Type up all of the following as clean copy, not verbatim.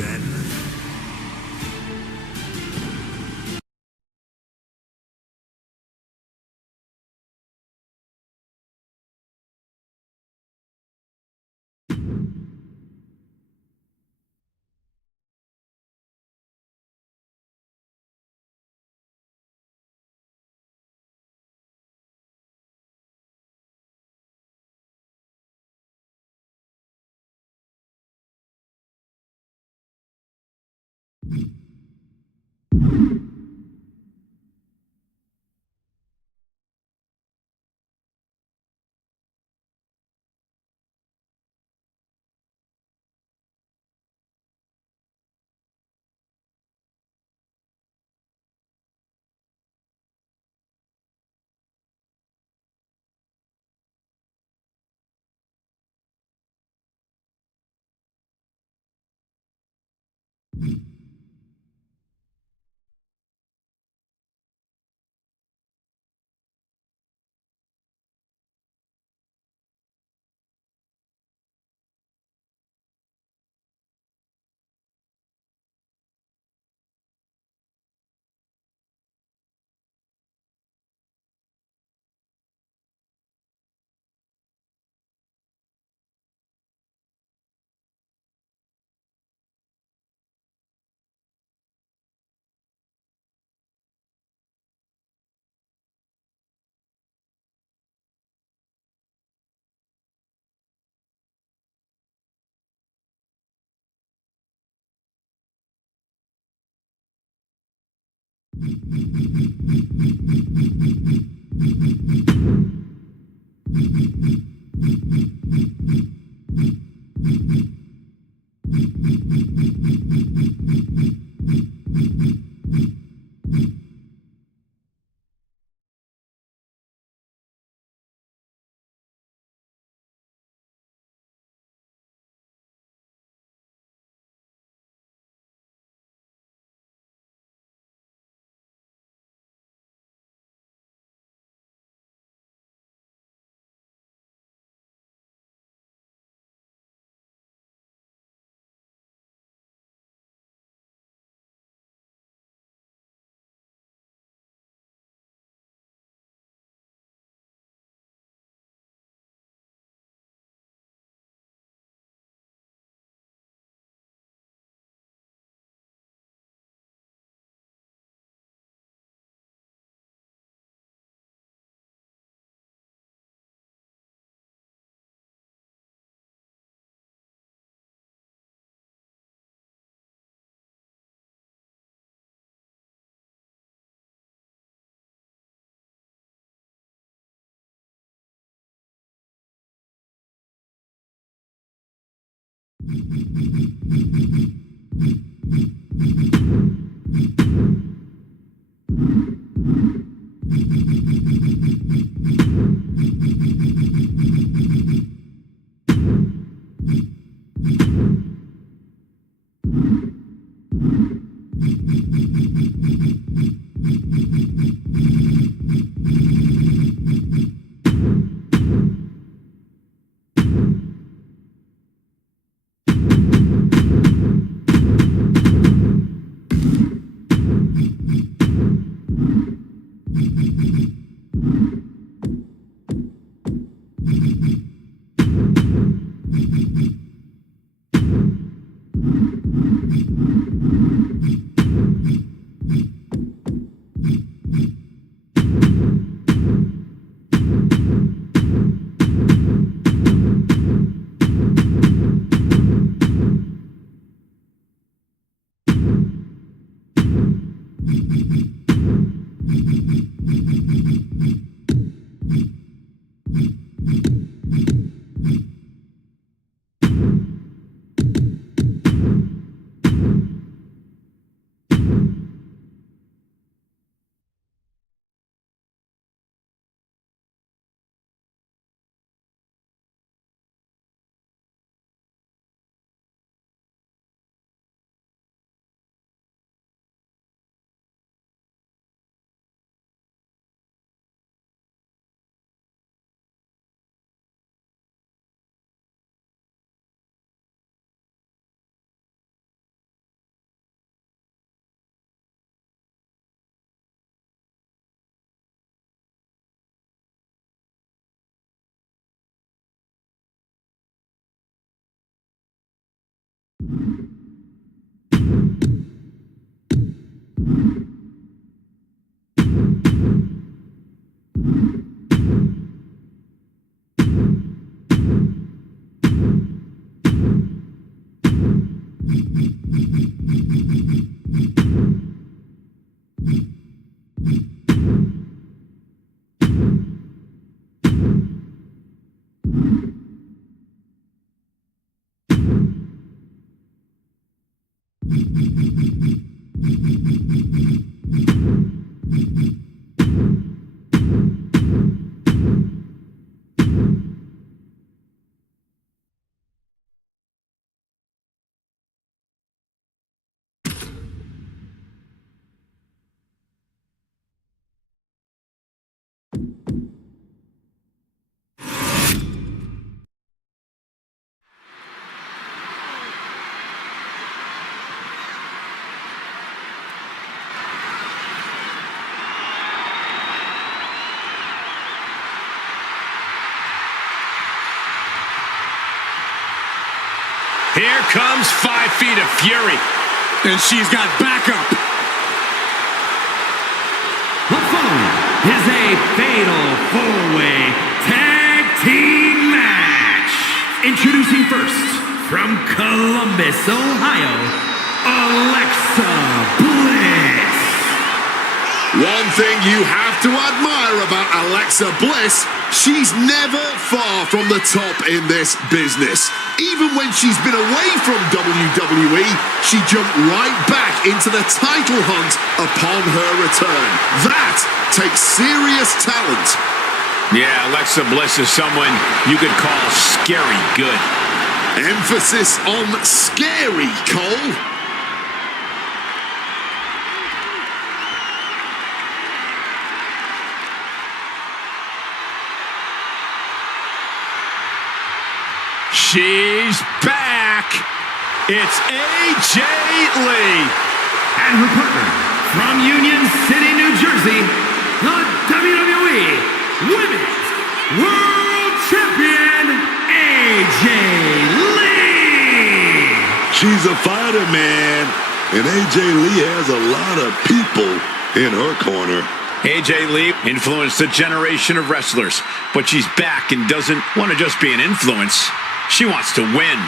Then Here comes 5 feet of fury. And she's got backup. The following is a fatal 4-way tag team match. Introducing first, from Columbus, Ohio, Alexa Bliss. One thing you have to admire about Alexa Bliss, she's never far from the top in this business. Even when she's been away from WWE, she jumped right back into the title hunt upon her return. That takes serious talent. Yeah, Alexa Bliss is someone you could call scary good. Emphasis on scary, Cole. She's back. It's AJ Lee. And her partner, from Union City, New Jersey, the WWE Women's World Champion, AJ Lee. She's a fighter, man. And AJ Lee has a lot of people in her corner. AJ Lee influenced a generation of wrestlers, but she's back and doesn't want to just be an influence. She wants to win.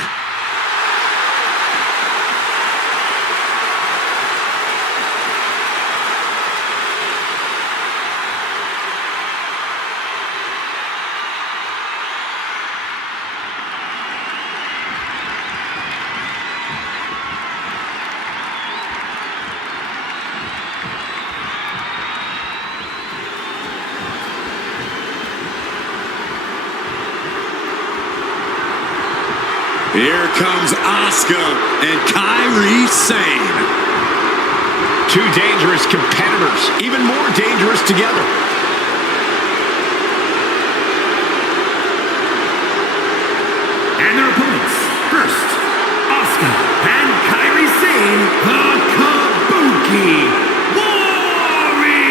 Here comes Asuka and Kairi Sane. Two dangerous competitors, even more dangerous together. And their opponents, first, Asuka and Kairi Sane, the Kabuki Warriors.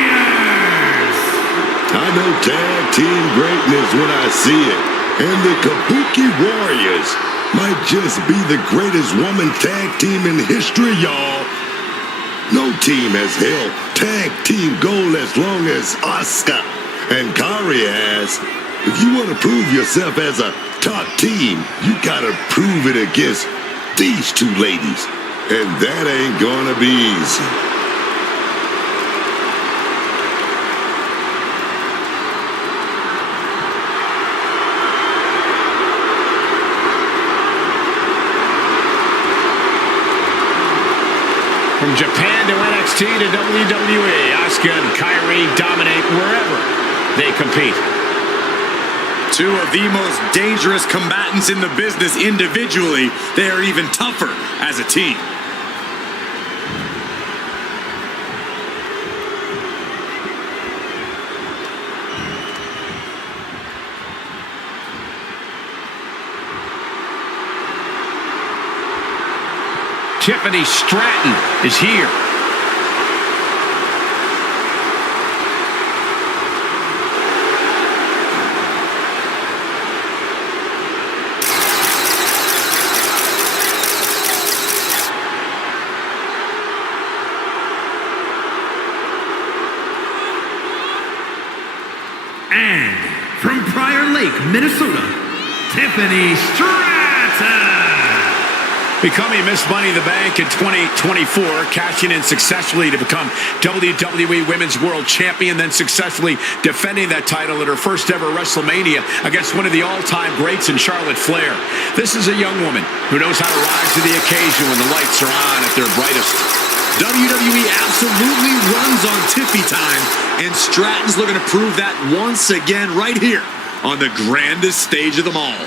I know tag team greatness when I see it. And the Kabuki Warriors might just be the greatest woman tag team in history, y'all. No team has held tag team gold as long as Asuka and Kairi has. If you want to prove yourself as a top team, you gotta prove it against these two ladies. And that ain't gonna be easy. From Japan to NXT to WWE, Asuka and Kairi dominate wherever they compete. Two of the most dangerous combatants in the business individually. They are even tougher as a team. Tiffany Stratton is here. And from Prior Lake, Minnesota, Tiffany Stratton. Becoming Miss Money in the Bank in 2024, cashing in successfully to become WWE Women's World Champion, then successfully defending that title at her first ever WrestleMania against one of the all-time greats in Charlotte Flair. This is a young woman who knows how to rise to the occasion when the lights are on at their brightest. WWE absolutely runs on Tiffy time, and Stratton's looking to prove that once again right here on the grandest stage of them all.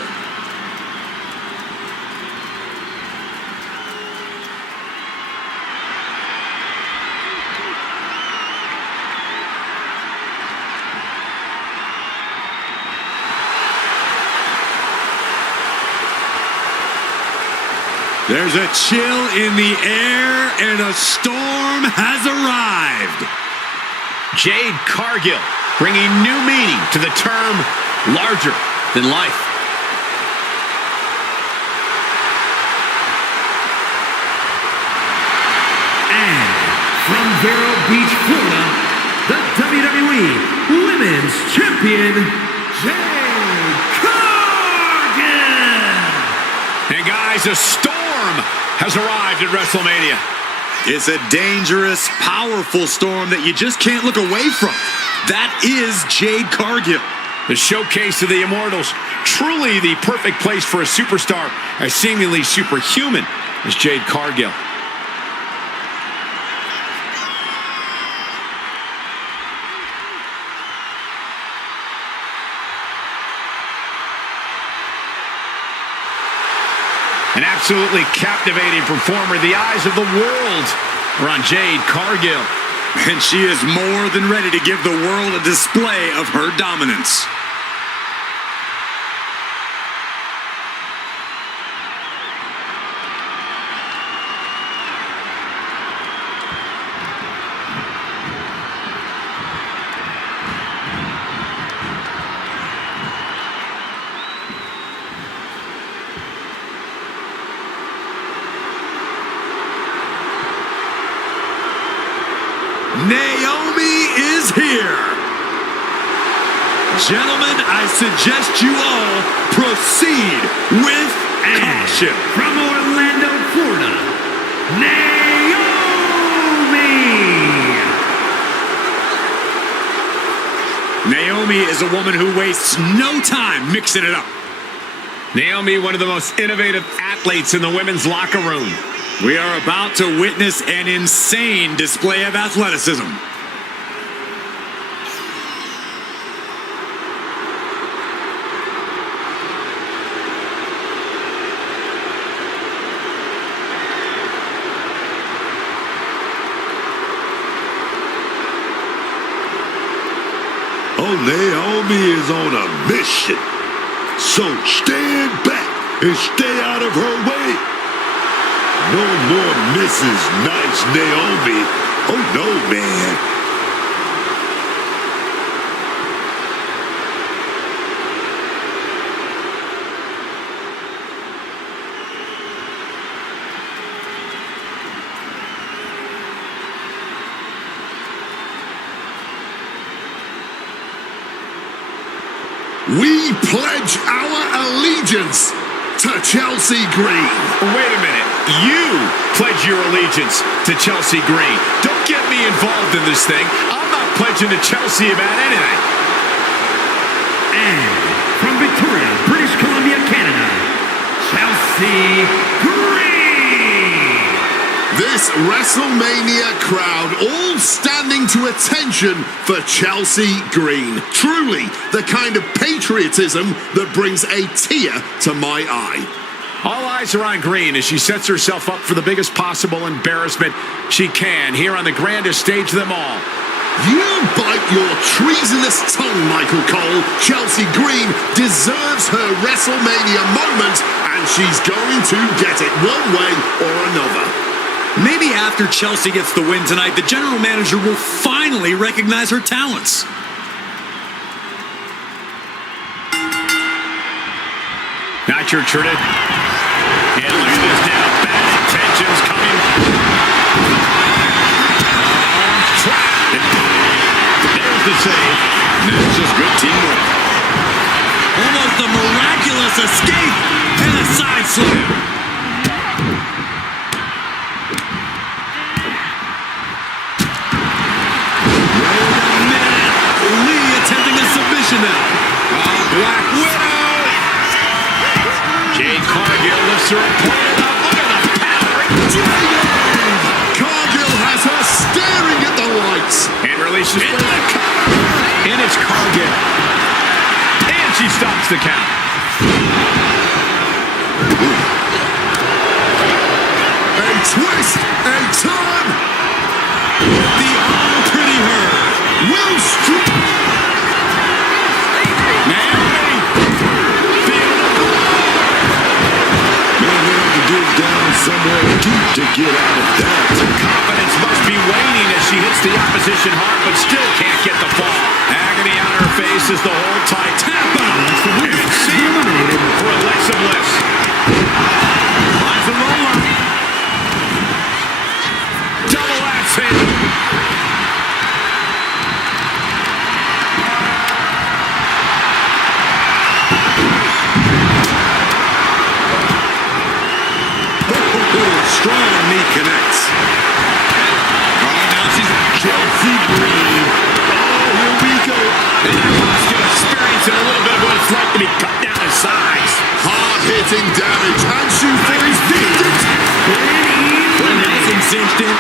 There's a chill in the air, and a storm has arrived. Jade Cargill bringing new meaning to the term larger than life. from Vero Beach, Florida, the WWE Women's Champion, Jade Cargill. And guys, a storm has arrived at WrestleMania. It's a dangerous, powerful storm that you just can't look away from. That is Jade Cargill. The showcase of the Immortals. Truly the perfect place for a superstar as seemingly superhuman as Jade Cargill. An absolutely captivating performer. The eyes of the world are on Jade Cargill. And she is more than ready to give the world a display of her dominance. Naomi is here. Gentlemen, I suggest you all proceed with caution. From Orlando, Florida, Naomi. Naomi is a woman who wastes no time mixing it up. Naomi, one of the most innovative athletes in the women's locker room. We are about to witness an insane display of athleticism. Oh, Naomi is on a mission. So stand back and stay out of her way. No more Mrs. Nice Naomi. Oh, no, man. We pledge our allegiance to Chelsea Green. Wait a minute. You pledge your allegiance to Chelsea Green. Don't get me involved in this thing. I'm not pledging to Chelsea about anything. And from Victoria, British Columbia, Canada, Chelsea Green. This WrestleMania crowd all standing to attention for Chelsea Green. Truly the kind of patriotism that brings a tear to my eye. All eyes are on Green as she sets herself up for the biggest possible embarrassment she can here on the grandest stage of them all. You bite your treasonous tongue, Michael Cole. Chelsea Green deserves her WrestleMania moment, and she's going to get it one way or another. Maybe after Chelsea gets the win tonight, the general manager will finally recognize her talents. Not your tradition. And look at this now. Bad intentions coming. Trapped. There's the save. That's just good teamwork. Almost a miraculous escape and a side slam. Now. Black Widow. Jade Cargill lifts her opponent up. Look at the power. Cargill has her staring at the lights. And releases the cover. And it's Cargill. And she stops the count. And twist and turn. The all pretty her. Will Street. Somewhere deep to get out of that. Confidence must be waning as she hits the opposition hard, but still can't get the fall. Agony on her face as the hold tight. Tap out. And save for Alexa Bliss. Finds a roller. Double axe handle. Chelsea Green. Oh, here we go. And Asuka experiencing a little bit of what it's like to be cut down in size. Hard-hitting damage. Handshoe for his victims. Cinched in.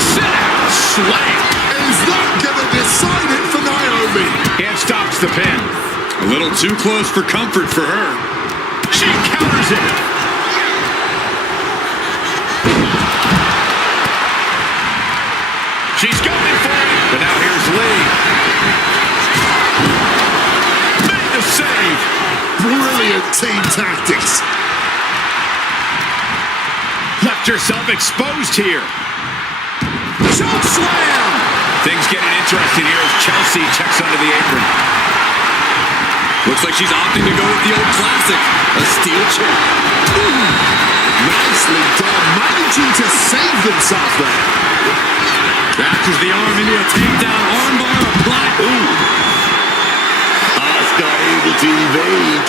Sit out, slam. Is that going to decide it for Naomi? And stops the pin. A little too close for comfort for her. She counters it. She's going for it. But now here's Lee. Made the save. Brilliant team tactics. Left herself exposed here. Choke slam. Things getting interesting here as Chelsea checks under the apron. Looks like she's opting to go with the old classic, a steel chair. Nicely done. Managing to save themselves there. Captures the arm into a takedown, armbar applied. Asuka able to evade.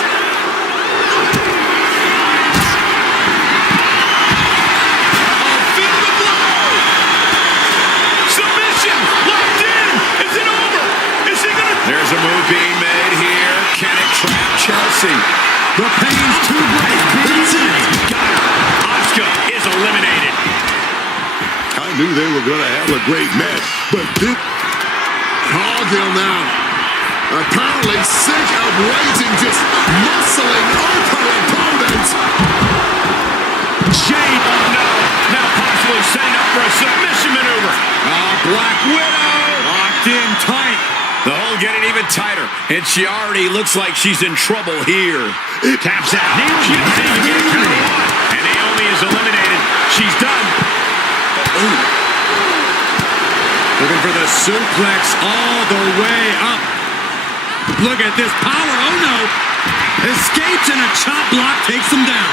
There's a move being made here. Can it trap Chelsea? The pain's too great. That's it. Got it. Asuka is eliminated. I knew they were going to have a great match, but this... Cargill now. Apparently sick of waiting, just muscling up her opponent. Jade, oh no. Now possibly setting up for a submission maneuver. Black Widow locked in tight. The hole getting even tighter, and she already looks like she's in trouble here. Taps out. And Naomi is eliminated. She's done. Looking for the suplex all the way up. Look at this power. Oh no. Escapes and a chop block takes him down.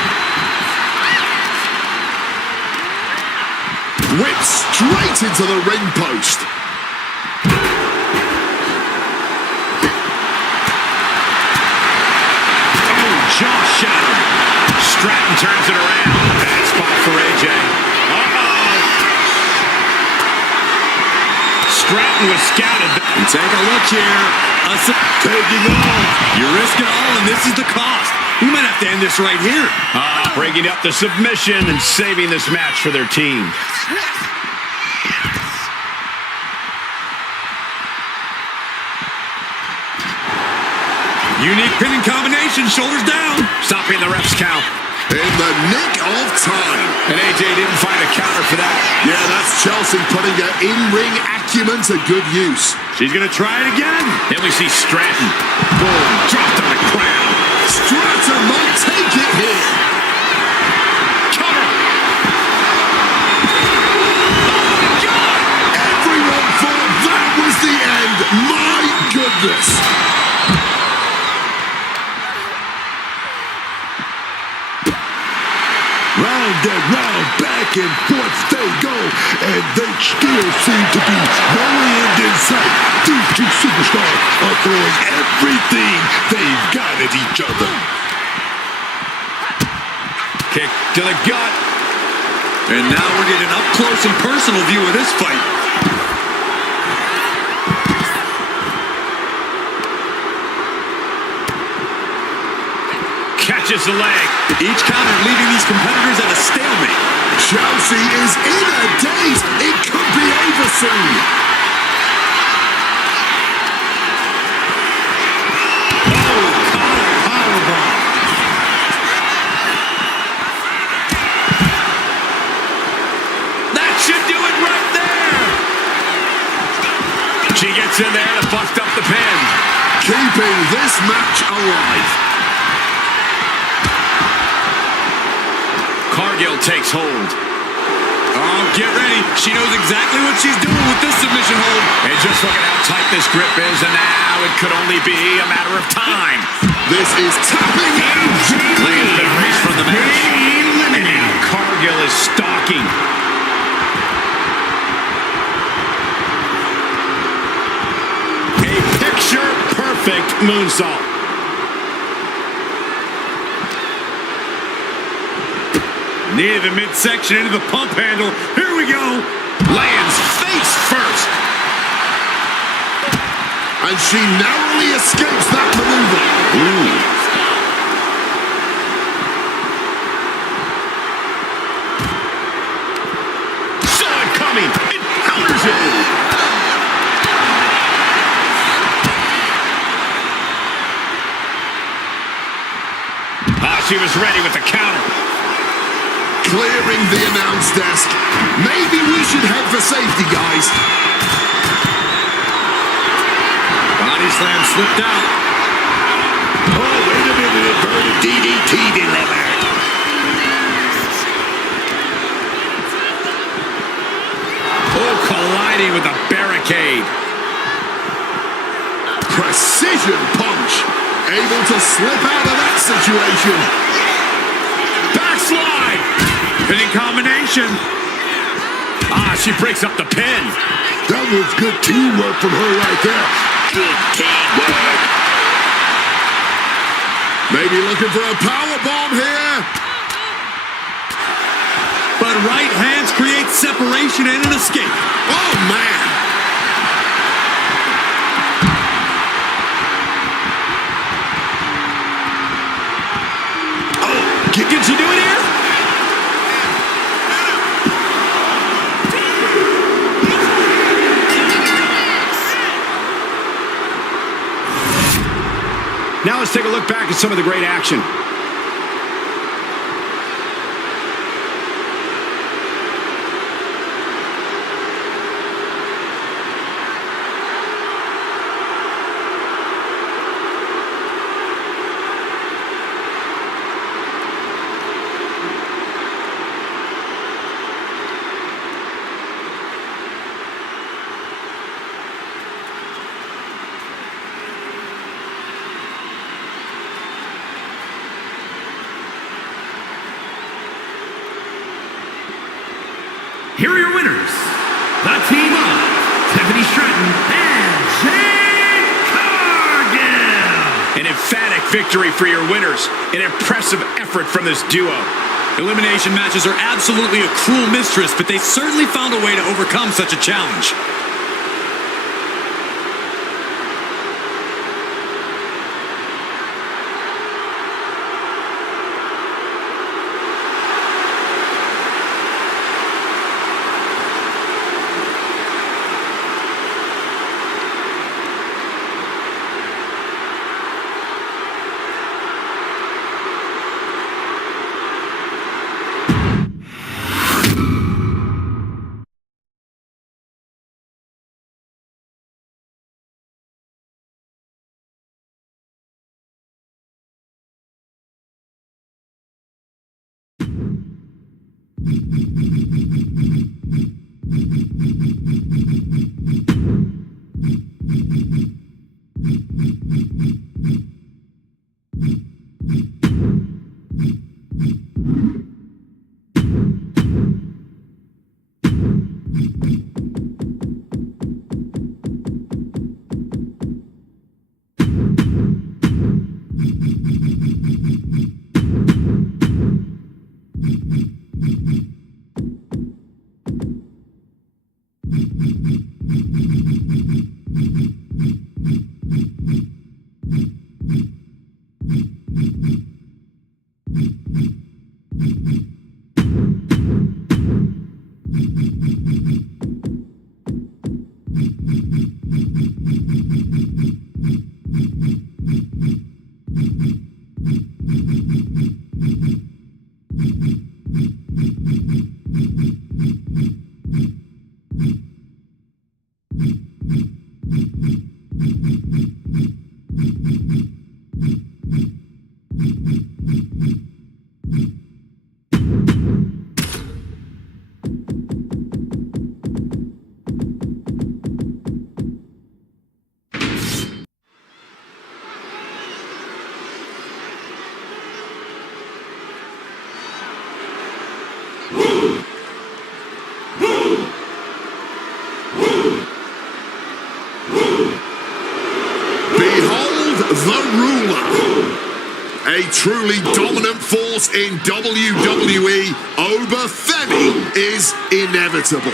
Whip straight into the ring post. Jaw shatter. Stratton turns it around. Bad spot for AJ. Stratton was scouted. And take a look here. Taking off. You risk it all, and this is the cost. We might have to end this right here. Breaking up the submission and saving this match for their team. Unique pinning combination, shoulders down. Stopping the ref's count. In the nick of time. And AJ didn't find a counter for that. Yeah, that's Chelsea putting her in-ring acumen to good use. She's going to try it again. Then we see Stratton. Boom. Dropped on the ground. Stratton might take it here. Cover. Oh, my God. Everyone thought that was the end. My goodness. Round and round, back and forth they go, and they still seem to be no end in sight. These two superstars are throwing everything they've got at each other. Kick to the gut. And now we're getting an up-close and personal view of this fight. Catches the leg. Each counter leaving these competitors at a stalemate. Chelsea is in a daze. It could be over soon. Powerbomb. That should do it right there. She gets in there to bust up the pin. Keeping this match alive. Cargill takes hold. Oh, get ready. She knows exactly what she's doing with this submission hold. And just look at how tight this grip is, and now it could only be a matter of time. This is tapping out. Lee has been erased from the match. And now Cargill is stalking. A picture-perfect moonsault. Near the midsection into the pump handle. Here we go. Lands face first. and she narrowly escapes that maneuver. Saw it coming. It counters it. She was ready with the counter. Clearing the announce desk. Maybe we should head for safety, guys. Body slam slipped out. Oh, wait a minute. Inverted DDT delivered. Oh, colliding with the barricade. Precision punch. Able to slip out of that situation. Backslide. Pinning combination. She breaks up the pin. That was good teamwork from her right there. Good teamwork. Maybe looking for a power bomb here. But right hands create separation and an escape. Oh, man. Can she do it here? Now let's take a look back at some of the great action. Here are your winners. The team of Tiffany Stratton and Jade Cargill. An emphatic victory for your winners. An impressive effort from this duo. Elimination matches are absolutely a cruel mistress, but they certainly found a way to overcome such a challenge. A truly dominant force in WWE, Femi is inevitable.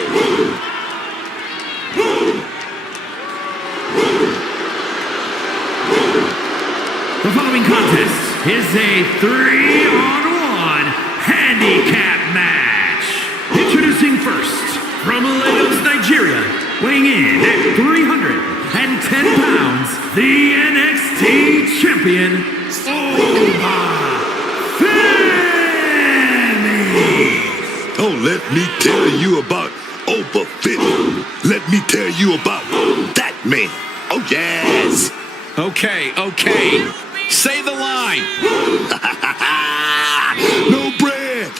The following contest is a 3-on-1 handicap match. Introducing first, from Lagos, Nigeria, weighing in at 310 pounds, the NXT champion, Oh, let me tell you about Opa Fit. Let me tell you about that man. Oh, yes. Okay. Say the line. No bread.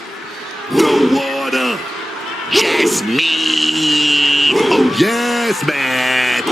No water. Just me. Oh, yes, man.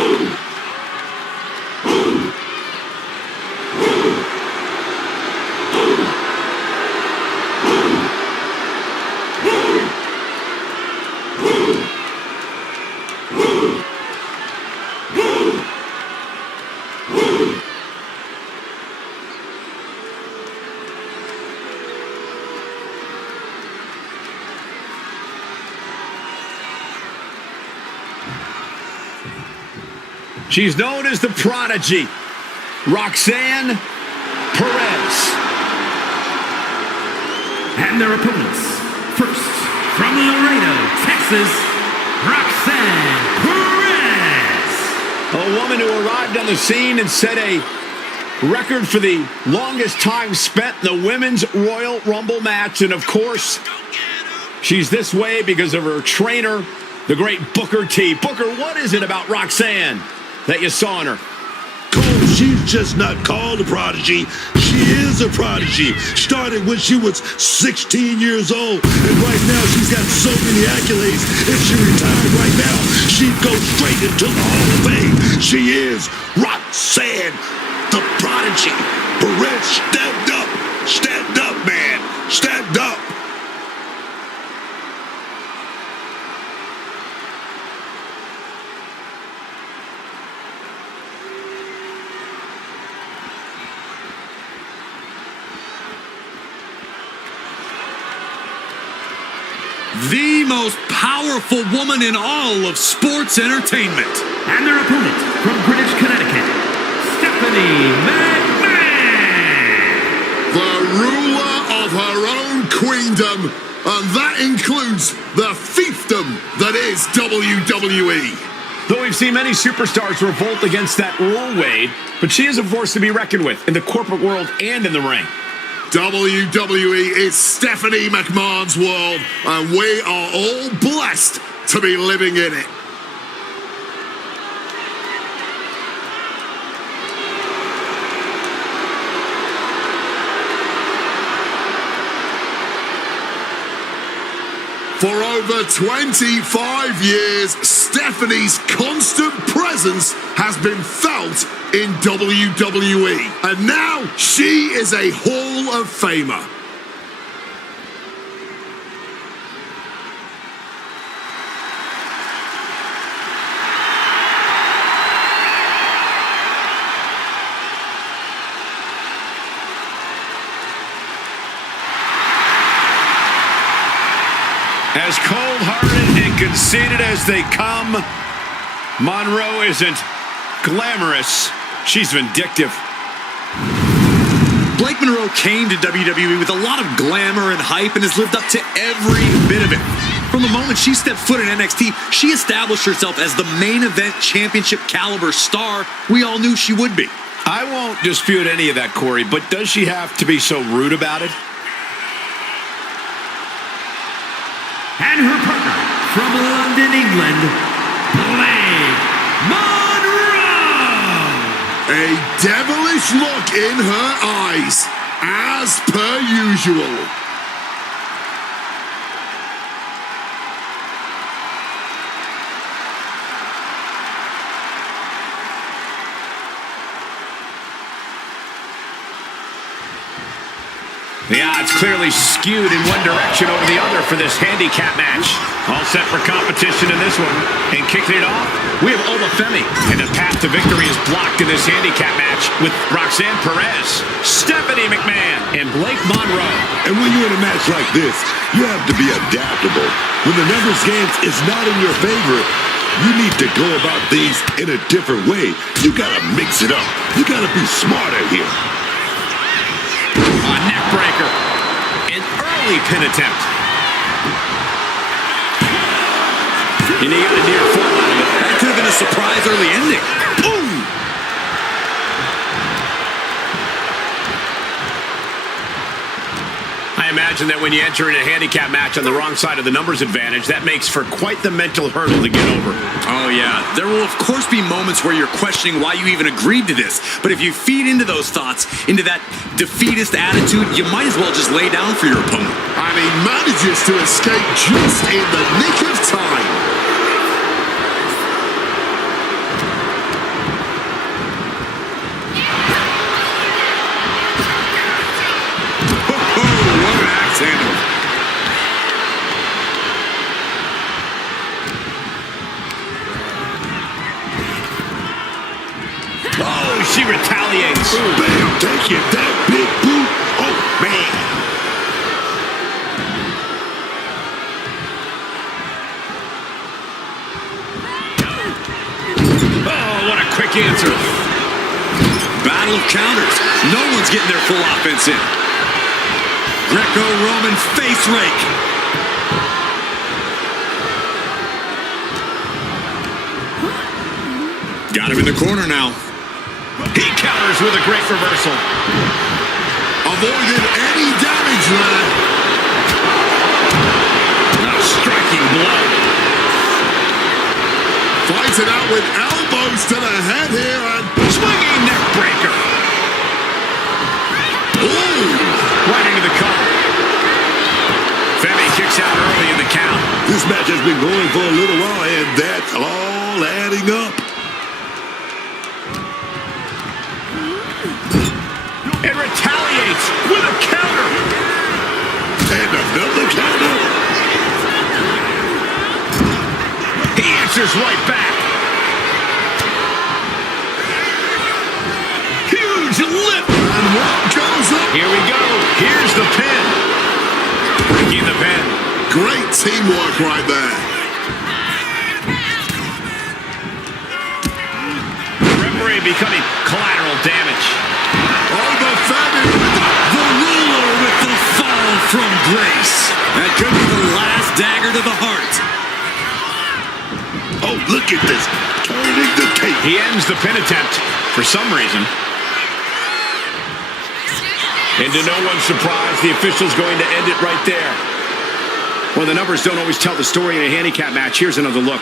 She's known as the Prodigy, Roxanne Perez. And their opponents, first, from Laredo, Texas, Roxanne Perez. A woman who arrived on the scene and set a record for the longest time spent in the Women's Royal Rumble match. And of course, she's this way because of her trainer, the great Booker T. Booker, what is it about Roxanne that you saw in her? Cole, she's just not called a prodigy. She is a prodigy. Started when she was 16 years old. And right now she's got so many accolades. If she retired right now, she'd go straight into the Hall of Fame. She is Roxanne, the Prodigy. Perez, stand up. Stand up, man. Stand up. The most powerful woman in all of sports entertainment. And their opponent, from Greenwich, Connecticut, Stephanie McMahon. The ruler of her own queendom, and that includes the fiefdom that is WWE. Though we've seen many superstars revolt against that rule, Wade, but she is a force to be reckoned with in the corporate world and in the ring. WWE is Stephanie McMahon's world, and we are all blessed to be living in it. For over 25 years, Stephanie's constant presence has been felt in WWE. And now she is a Hall of Famer. As cold-hearted and conceited as they come, Monroe isn't glamorous. She's vindictive. Blake Monroe came to WWE with a lot of glamour and hype and has lived up to every bit of it. From the moment she stepped foot in NXT, she established herself as the main event championship caliber star we all knew she would be. I won't dispute any of that, Corey, but does she have to be so rude about it? And her partner, from London, England, Blake Monroe. A devilish look in her eyes, as per usual. The odds clearly skewed in one direction over the other for this handicap match. All set for competition in this one. And kicking it off, we have Olafemi. And the path to victory is blocked in this handicap match with Roxanne Perez, Stephanie McMahon, and Blake Monroe. And when you're in a match like this, you have to be adaptable. When the numbers game is not in your favor, you need to go about things in a different way. You gotta mix it up. You gotta be smarter here. breaker. An early pin attempt. And he got a near fall out of it. That could have been a surprise early ending. Boom! I imagine that when you enter in a handicap match on the wrong side of the numbers advantage, that makes for quite the mental hurdle to get over. Oh, yeah. There will, of course, be moments where you're questioning why you even agreed to this. But if you feed into those thoughts, into that defeatist attitude, you might as well just lay down for your opponent. And he manages to escape just in the nick of time. Oh, she retaliates. Bam, take you that big boot. Oh, man. Oh, what a quick answer. Battle of counters. No one's getting their full offense in. Greco-Roman face rake. Got him in the corner now. He counters with a great reversal. Avoided any damage there. A striking blow. Fights it out with elbows to the head here and Swinging neck breaker. ooh, Right into the cover. Femi kicks out early in the count. This match has been going for a little while, and that's all adding up. It retaliates with a counter. And another counter. He answers right back. Huge lip. and what goes up? Here we go. Here's the pin. Breaking the pin. Great teamwork right there. The referee becoming collateral damage. Oh, the Femi. The ruler with the fall from grace. That could be the last dagger to the heart. Oh, look at this. Turning the tape. He ends the pin attempt for some reason. And to no one's surprise, the official's going to end it right there. Well, the numbers don't always tell the story in a handicap match. Here's another look.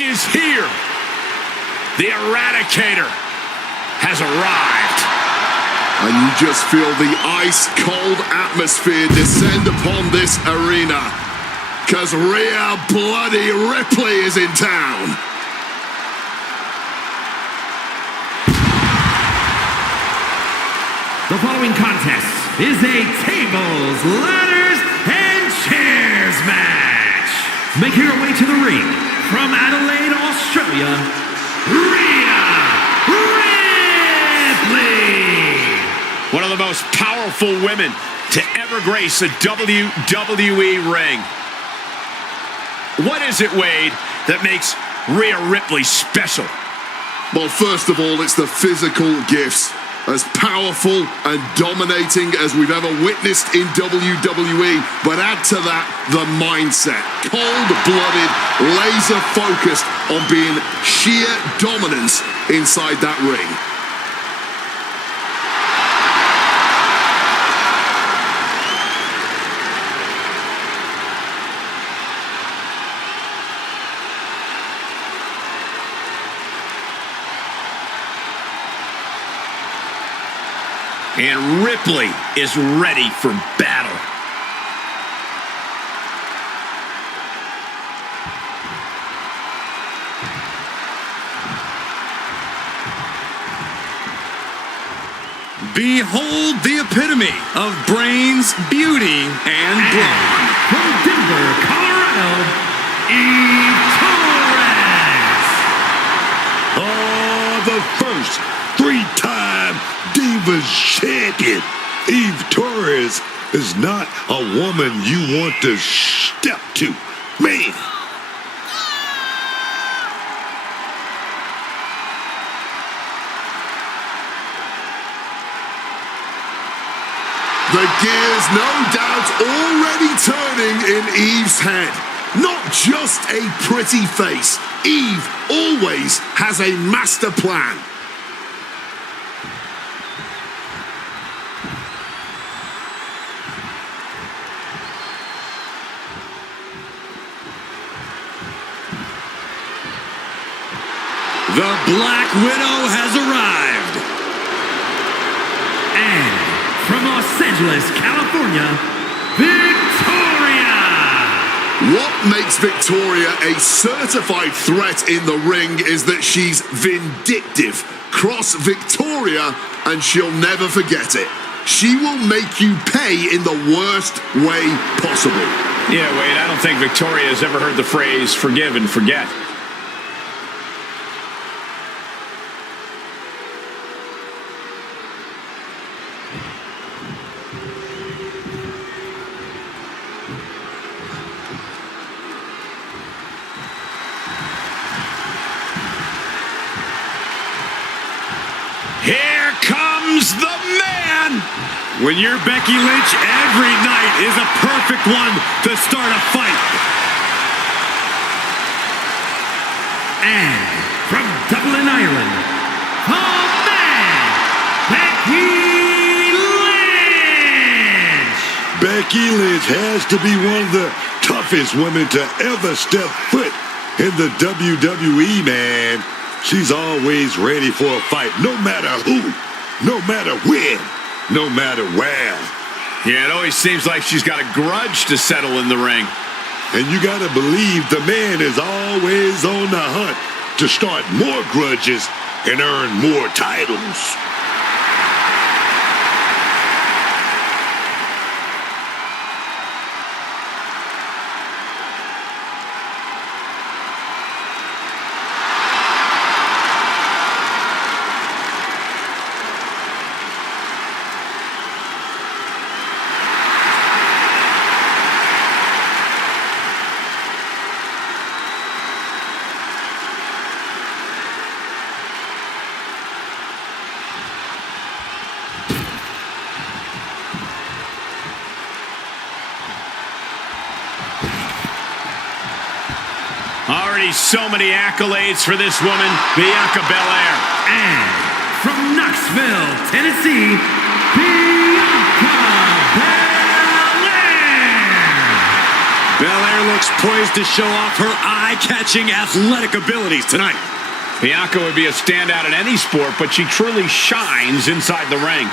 is here. The Eradicator has arrived. And you just feel the ice-cold atmosphere descend upon this arena. Because Rhea Bloody Ripley is in town. The following contest is a tables, ladders, and chairs match. Making her way to the ring from Adelaide, Australia, Rhea Ripley. One of the most powerful women to ever grace a WWE ring. What is it, Wade, that makes Rhea Ripley special? Well, first of all, it's the physical gifts. As powerful and dominating as we've ever witnessed in WWE, but add to that the mindset. Cold-blooded, laser-focused on being sheer dominance inside that ring. And Ripley is ready for battle. Behold the epitome of brains, beauty, and brawn. From Denver, Colorado, Eve Torres. Oh, the first three-time Divas champion. Eve Torres is not a woman you want to step to. Man. The gears, no doubt, already turning in Eve's head. Not just a pretty face. Eve always has a master plan. The Black Widow has arrived. And from Los Angeles, California, Victoria. What makes Victoria a certified threat in the ring is that she's vindictive. Cross Victoria and she'll never forget it. She will make you pay in the worst way possible. Yeah, Wade, I don't think Victoria has ever heard the phrase forgive and forget. Here comes the man! When you're Becky Lynch, every night is a perfect one to start a fight. And from Dublin, Ireland, the man, Becky Lynch. Becky Lynch has to be one of the toughest women to ever step foot in the WWE, man. She's always ready for a fight, no matter who, no matter when, no matter where. Yeah, it always seems like she's got a grudge to settle in the ring. And you gotta believe the man is always on the hunt to start more grudges and earn more titles. Already so many accolades for this woman, Bianca Belair. And from Knoxville, Tennessee, Bianca Belair. Belair looks poised to show off her eye-catching athletic abilities tonight. Bianca would be a standout in any sport, but she truly shines inside the ring.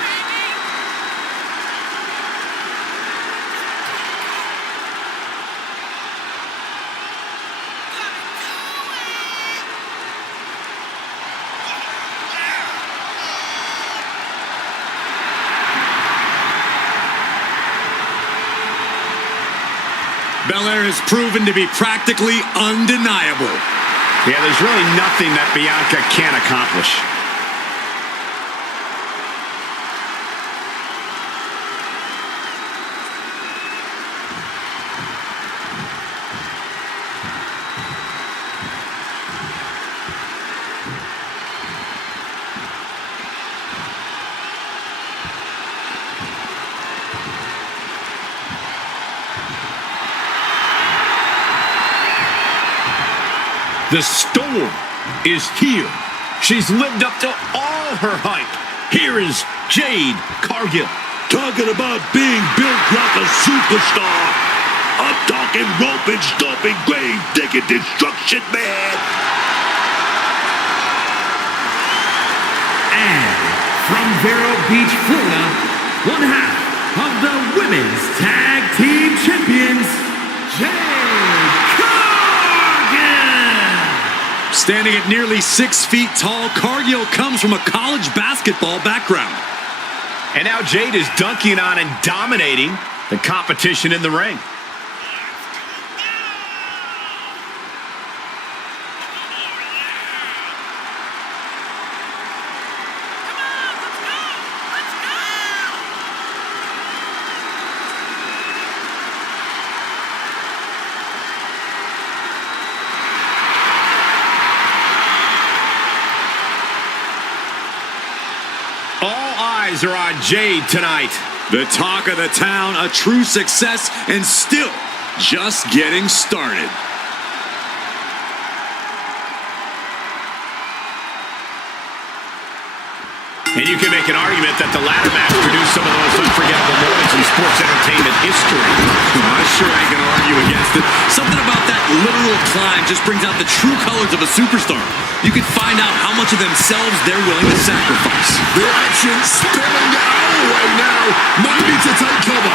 Belair has proven to be practically undeniable. Yeah, there's really nothing that Bianca can't accomplish. The storm is here. She's lived up to all her hype. Here is Jade Cargill. Talking about being built like a superstar. I'm talking rope and stomping, grave digging destruction, man. And from Vero Beach, Florida, one half of the Women's Tag Team Champions, Jade Cargill. Standing at nearly 6 feet tall, Cargill comes from a college basketball background. And now Jade is dunking on and dominating the competition in the ring. Are on Jade tonight. The talk of the town, a true success, and still just getting started. And you can make an argument that the ladder match produced some of the most unforgettable moments in sports entertainment history. I sure ain't gonna argue against it. Something about that literal climb just brings out the true colors of a superstar. You can find out how much of themselves they're willing to sacrifice. The action spilling our way now. Might need to take cover.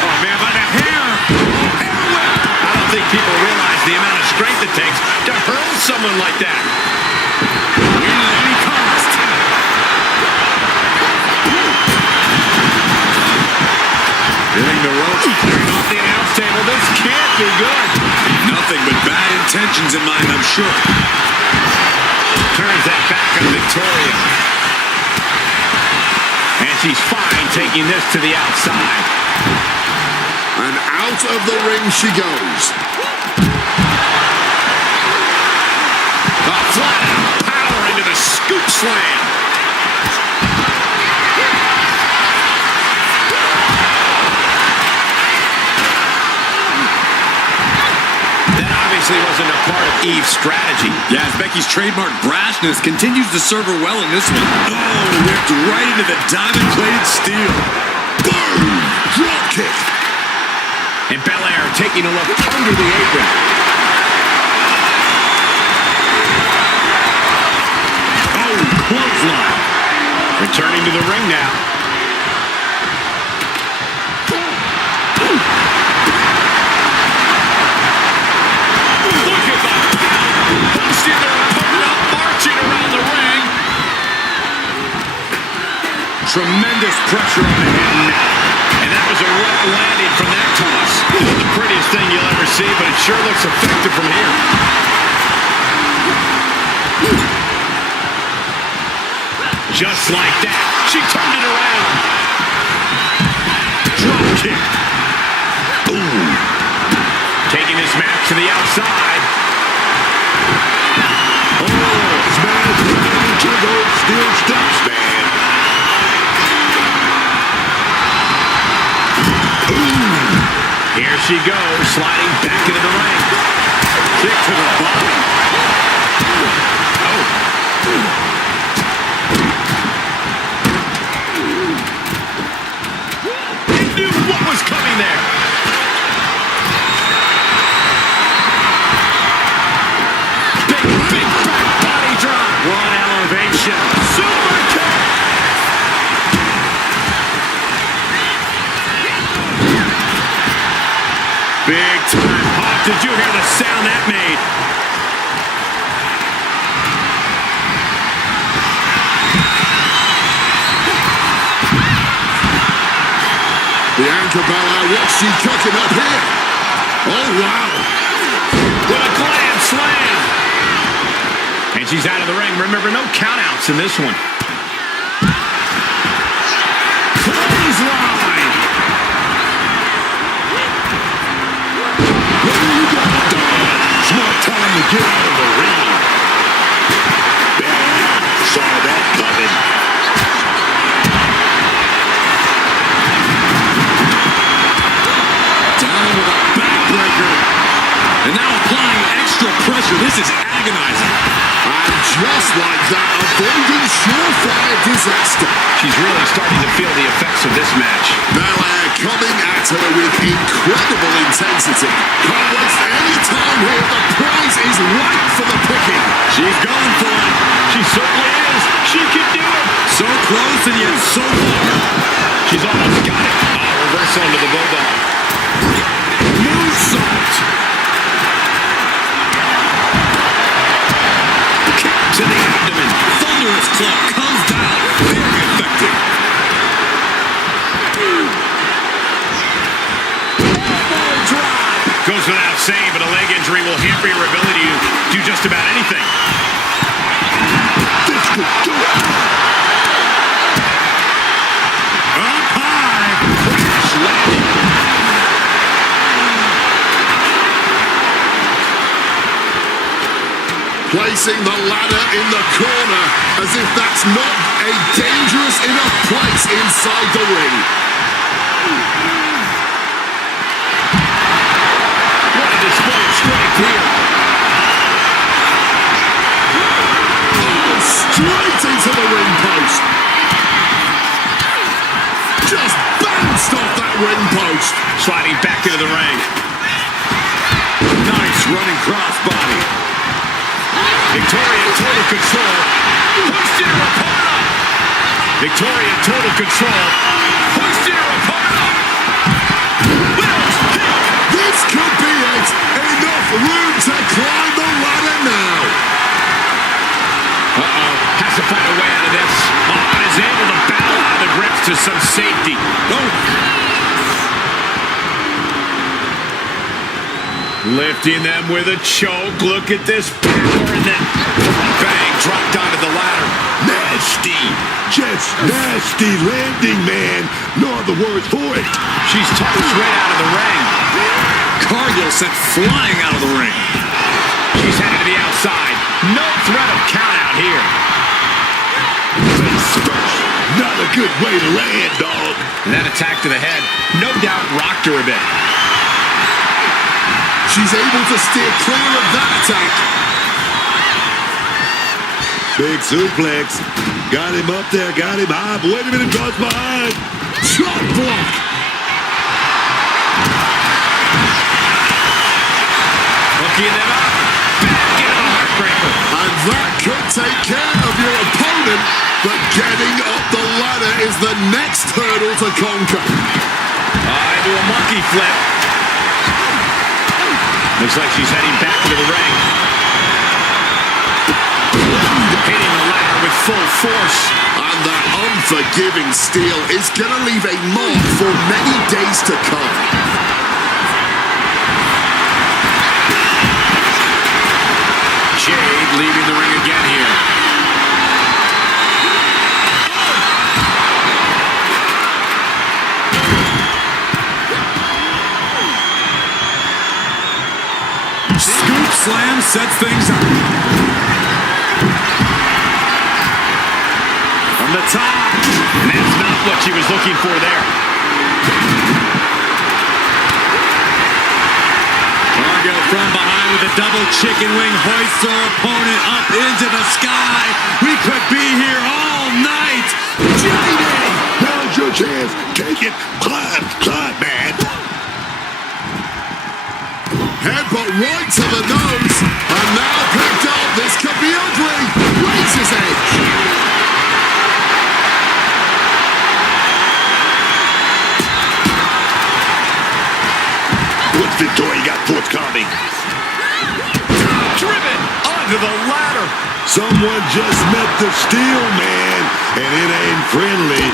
Oh, man, by the hair. I don't think people realize the amount of strength it takes to hurl someone like that. Win at any cost. Hitting the ropes, clearing off the announce table. This can't be good. Nothing but bad intentions in mind, I'm sure. Turns that back on Victoria. And she's fine taking this to the outside. And out of the ring she goes. A flat out power into the scoop slam. That obviously wasn't a part of Eve's strategy. Yeah, as Becky's trademark brashness continues to serve her well in this one. Oh, whipped right into the diamond-plated steel. Boom! Drop kick. And Belair taking a look under the apron. Oh, clothesline. Returning to the ring now. Look at the power. Posting their opponent up, marching around the ring. Tremendous pressure on the head now. And that was a rough landing from that toss. Not the prettiest thing you'll ever see, but it sure looks effective from here. Just like that, she turned it around. Drop kick. Ooh. Taking this match to the outside. Oh, smash into those steel steps, man. Here she goes, sliding back into the ring. Kick to the body. Oh. Big time pop. Did you hear the sound that made? The anchor bell, what's she cooking up here? Oh, wow. With a grand slam. And she's out of the ring. Remember, no countouts in this one. Clothesline. What are you gonna do? It's more time to get out of the ring. Bam! Saw that coming. Down with a backbreaker. And now applying extra pressure. This is agonizing. And just like that, avoiding surefire disaster. She's really starting to feel the effects of this match. Belair coming at her with incredible intensity. Can't waste any time here. The prize is ripe for the picking. She's going for it. She certainly is. She can do it. So close and yet so far. She's almost got it. Reversal into the Bulldog. Moonsault. Kick to the abdomen. Thunderous club comes down. Very effective. Elbow drop. Goes without saying, but a leg injury will hamper your ability to do just about anything. This could do it. Up high. Crash landing. Placing the ladder in the corner as if that's not a dangerous enough place inside the ring. What a display of strength here. Oh, straight into the ring post. Just bounced off that ring post. Sliding back into the ring. Nice running crossbody. Victoria in total control. Hoisted her opponent up. Victoria in total control. Hoisted her opponent up. Widow's kick. This could be it. Enough room to climb the ladder now. Has to find a way out of this. Oh, and is able to battle out of the grips to some safety. Lifting them with a choke. Look at this power. And then bang, dropped onto the ladder. Nasty. Just nasty landing, man. No other words for it. She's tossed right out of the ring. Cargill sent flying out of the ring. She's headed to the outside. No threat of count out here. Not a good way to land, dog. And that attack to the head, no doubt rocked her a bit. She's able to steer clear of that attack. Big suplex. Got him up there, got him high. But wait a minute, drops behind. Shot block. Hooking them up. Back into the heartbreaker. And that could take care of your opponent. But getting up the ladder is the next hurdle to conquer. Into a monkey flip. Looks like she's heading back into the ring. Hitting the ladder with full force. And that unforgiving steel is going to leave a mark for many days to come. Jade leaving the ring again here. Scoop slam sets things up. From the top. And that's not what she was looking for there. Cargill from behind with a double chicken wing hoists her opponent up into the sky. We could be here all night. Jade, now's your chance. Take it. Climb, climb, man. Headbutt right to the nose. And now picked up. This could be ugly. Razor's edge. With victory got forthcoming. Driven onto the ladder. Someone just met the steel man, and it ain't friendly.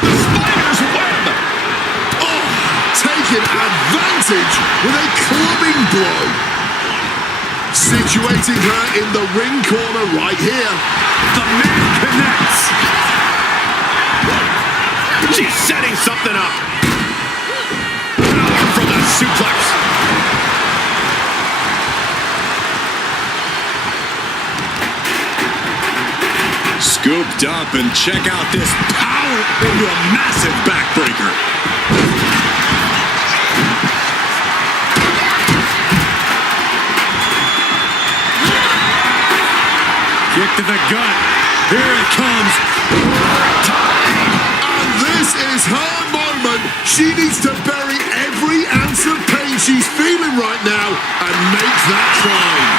Spider's web. Oh, taking advantage with a clubbing blow. Situating her in the ring corner right here. The man connects. She's setting something up. Power from the suplex. Scooped up, and check out this power into a massive backbreaker. Kick to the gut. Here it comes. And this is her moment. She needs to bury every ounce of pain she's feeling right now and make that climb.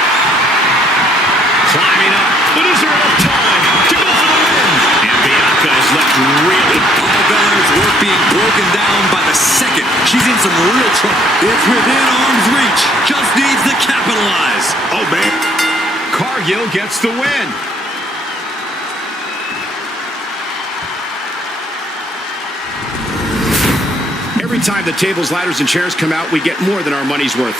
Climbing up, but is there enough time to go for the win? And Bianca is left really. Paul Bear's work being broken down by the second. She's in some real trouble. It's within arm's reach. Just needs to capitalize. Oh, man. Cargill gets the win. Every time the tables, ladders, and chairs come out, we get more than our money's worth.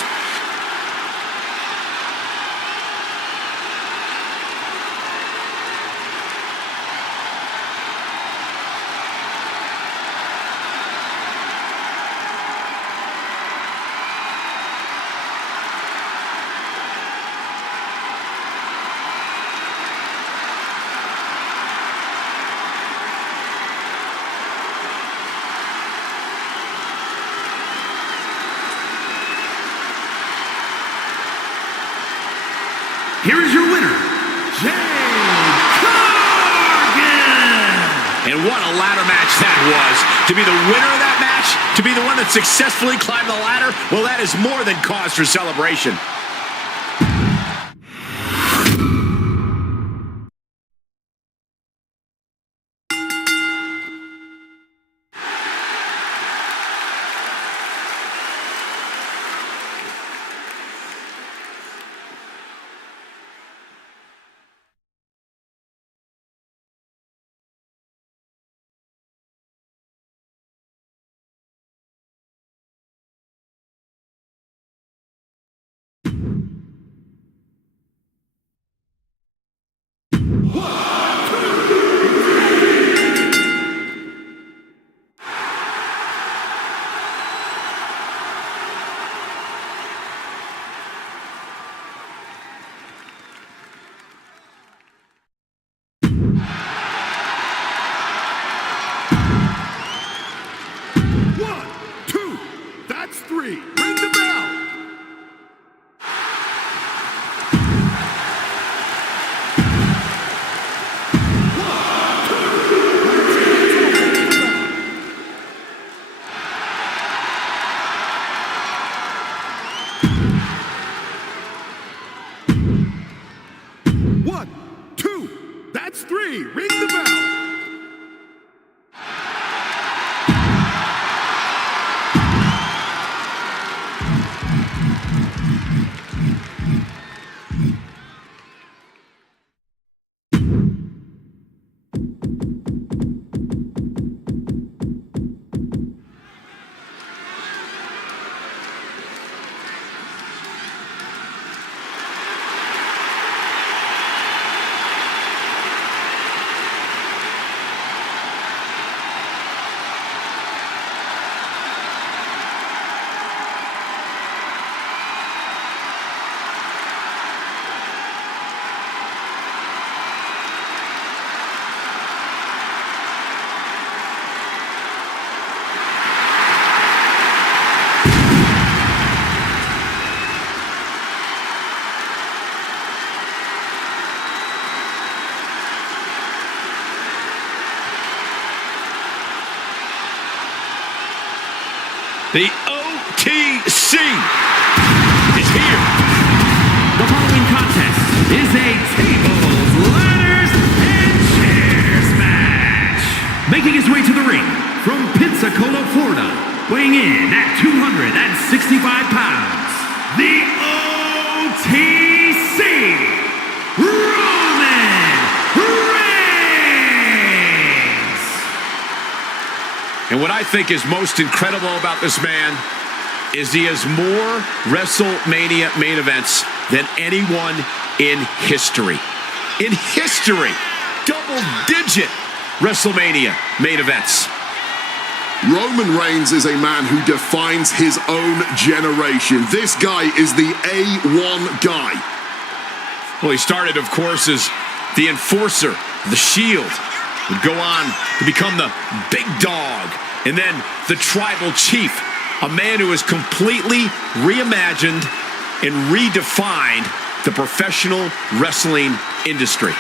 Here is your winner, Jade Cargill. And what a ladder match that was. To be the winner of that match, to be the one that successfully climbed the ladder, well, that is more than cause for celebration. The OTC is here. The following contest is a tables, ladders, and chairs match. Making his way to the ring from Pensacola, weighing in at 265 pounds, the OTC, Roman Reigns! And what I think is most incredible about this man is he has more WrestleMania main events than anyone in history. In history, double-digit WrestleMania main events. Roman Reigns is a man who defines his own generation. This guy is the A1 guy. Well, he started, of course, as the enforcer, the Shield. Would go on to become the big dog, and then the tribal chief, a man who has completely reimagined and redefined the professional wrestling industry.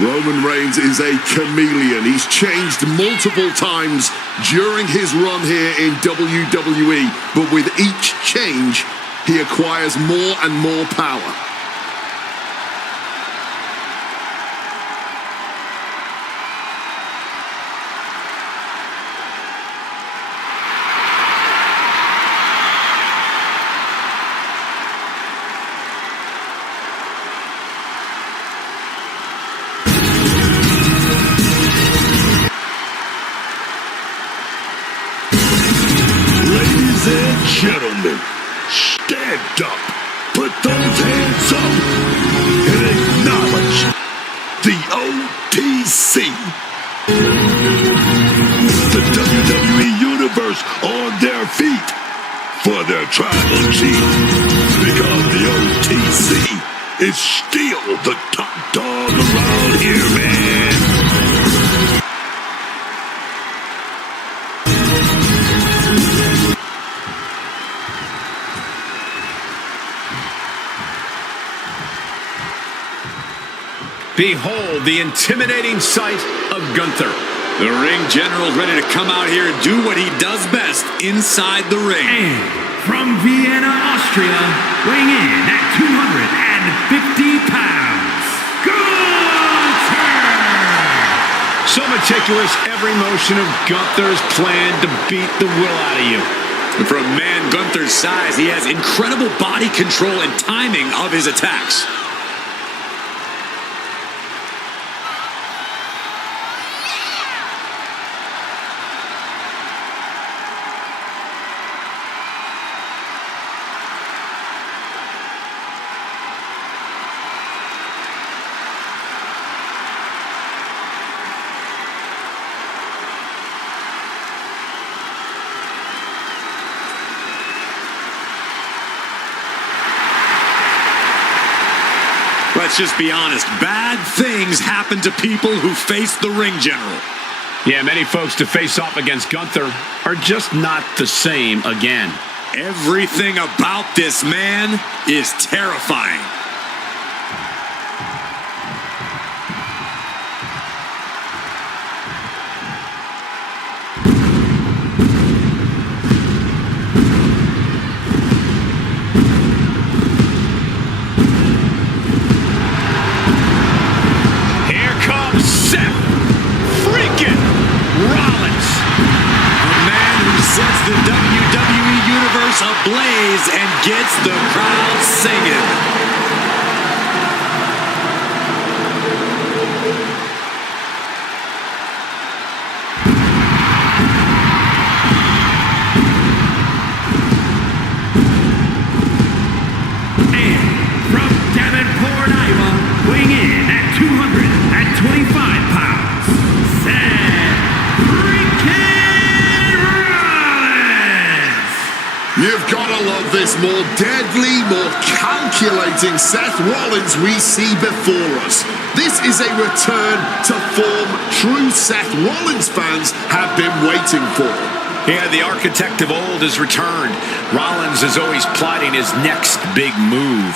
Roman Reigns is a chameleon. He's changed multiple times during his run here in WWE, but with each change, he acquires more and more power. Gentlemen, stand up, put those hands up, and acknowledge the OTC. The WWE Universe on their feet for their tribal chief, because the OTC is still the top dog around here, man. Behold the intimidating sight of Gunther. The ring general's ready to come out here and do what he does best inside the ring. And from Vienna, Austria, weighing in at 250 pounds, Gunther! So meticulous, every motion of Gunther's plan to beat the will out of you. And for a man Gunther's size, he has incredible body control and timing of his attacks. Let's just be honest, bad things happen to people who face the ring general. Yeah, many folks to face off against Gunther are just not the same again. Everything about this man is terrifying. The WWE Universe ablaze and gets the crowd singing. And from Davenport, Iowa, weighing in at 225 pounds, Seth freaking Rollins! You've got to love this more deadly, more calculating Seth Rollins we see before us. This is a return to form true Seth Rollins fans have been waiting for. Yeah, the architect of old has returned. Rollins is always plotting his next big move.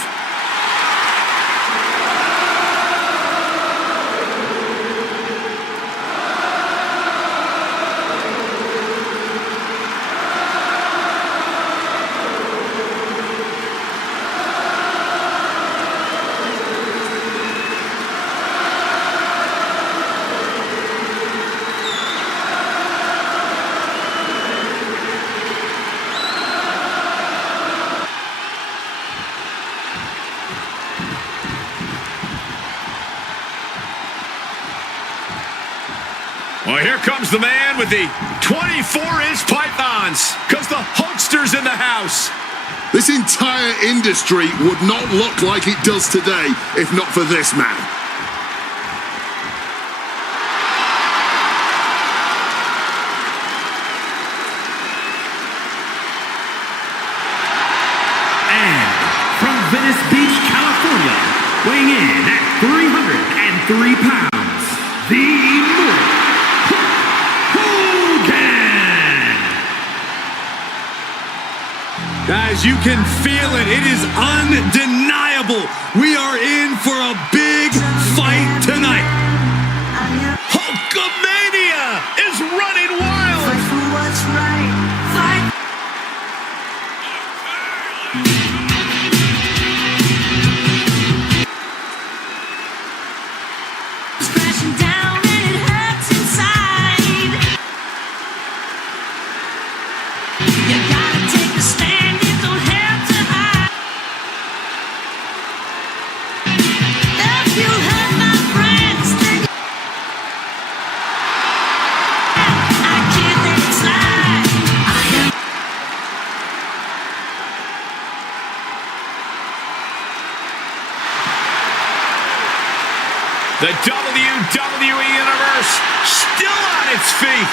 Well, here comes the man with the 24-inch pythons, because the Hulkster's in the house. This entire industry would not look like it does today if not for this man. And from Venice Beach, California, weighing in at 303 pounds, the Immortal Hogan! Guys, you can feel it. It is undeniable. We are in for a big fight tonight. Hulkamania is running wild. Fight for what's right. Fight. It's crashing down and it hurts inside. You gotta take a stand. You don't have to hide. If you hurt my friends, then I can't let it slide. I am. The WWE Universe still on its feet.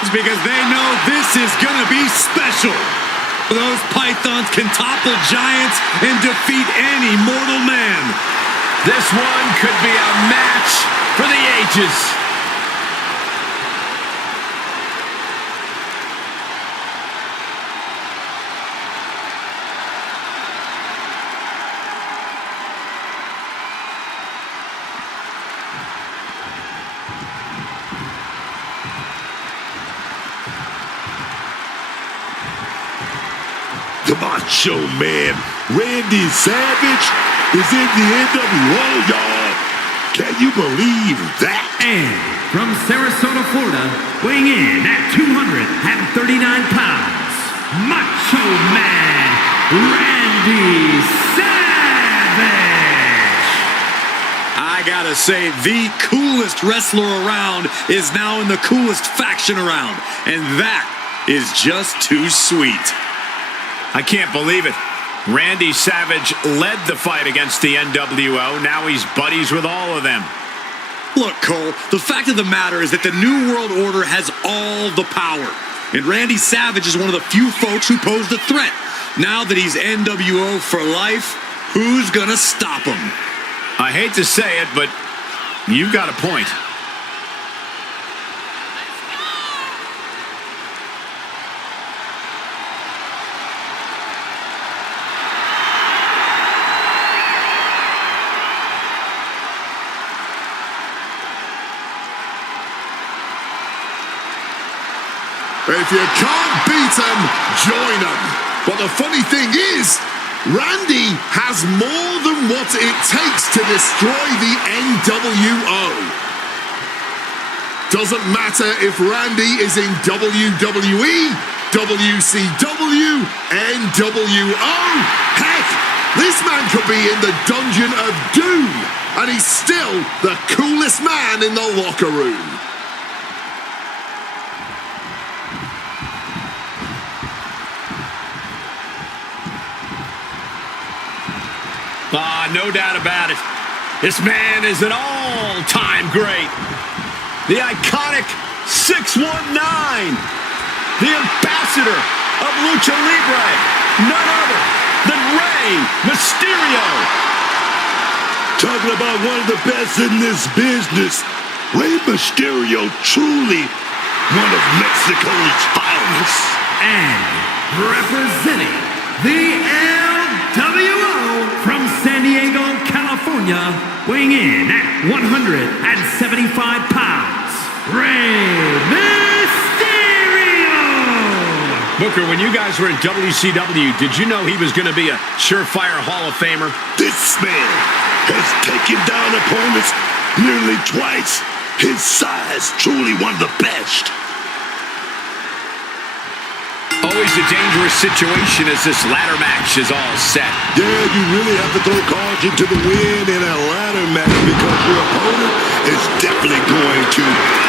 It's because they know this is going to be special. Those pythons can topple giants and defeat any mortal man. This one could be a match for the ages. The Macho Man, Randy Savage, is in the NWO, y'all. Can you believe that? And from Sarasota, Florida, weighing in at 239 pounds, Macho Man Randy Savage! I gotta say, the coolest wrestler around is now in the coolest faction around. And that is just too sweet. I can't believe it. Randy Savage led the fight against the NWO. Now he's buddies with all of them. Look, Cole, the fact of the matter is that the New World Order has all the power. And Randy Savage is one of the few folks who posed a threat. Now that he's NWO for life, who's gonna stop him? I hate to say it, but you've got a point. If you can't beat them, join them. But the funny thing is, Randy has more than what it takes to destroy the NWO. Doesn't matter if Randy is in WWE, WCW, NWO. Heck, this man could be in the Dungeon of Doom, and he's still the coolest man in the locker room. No doubt about it. This man is an all-time great. The iconic 619. The ambassador of Lucha Libre. None other than Rey Mysterio. Talking about one of the best in this business, Rey Mysterio, truly one of Mexico's finest. And representing the LWO from San Diego, California, weighing in at 175 pounds, Rey Mysterio! Booker, when you guys were in WCW, did you know he was going to be a surefire Hall of Famer? This man has taken down opponents nearly twice. His size, truly one of the best. Always a dangerous situation as this ladder match is all set. Yeah, you really have to throw caution to the wind in a ladder match because your opponent is definitely going to.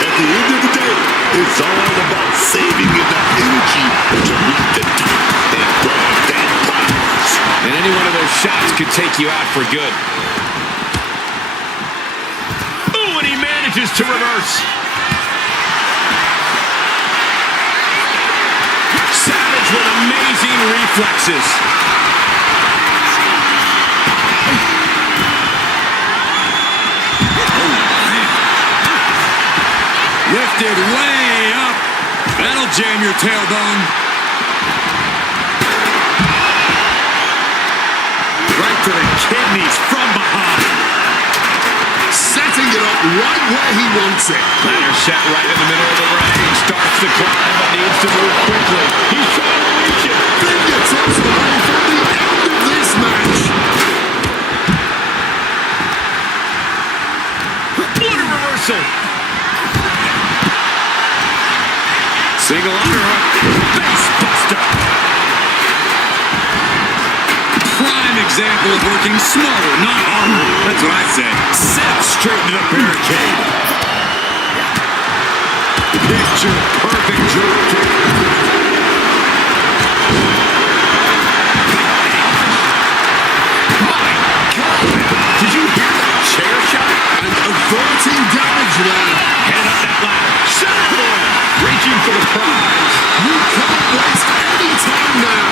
At the end of the day, it's all about saving enough energy to reach the top and grab that prize. And any one of those shots could take you out for good. Ooh, and he manages to reverse. Savage with amazing reflexes. Lifted way up. That'll jam your tailbone. Right to the kidneys from behind. Setting it up right where he wants it. Ladder set right in the middle of the ring. Starts to climb, but needs to move quickly. He's trying to reach it. Fingertips away from the end of this match. What a reversal. Single underhook. Face buster. Prime example of working smarter, not harder. That's what I said. Set straight to the barricade. Picture perfect drop kick. My God. Did you hear that chair shot? And averting damage there. Head up that ladder. Center point. Reaching for the prize. You can't waste any time now.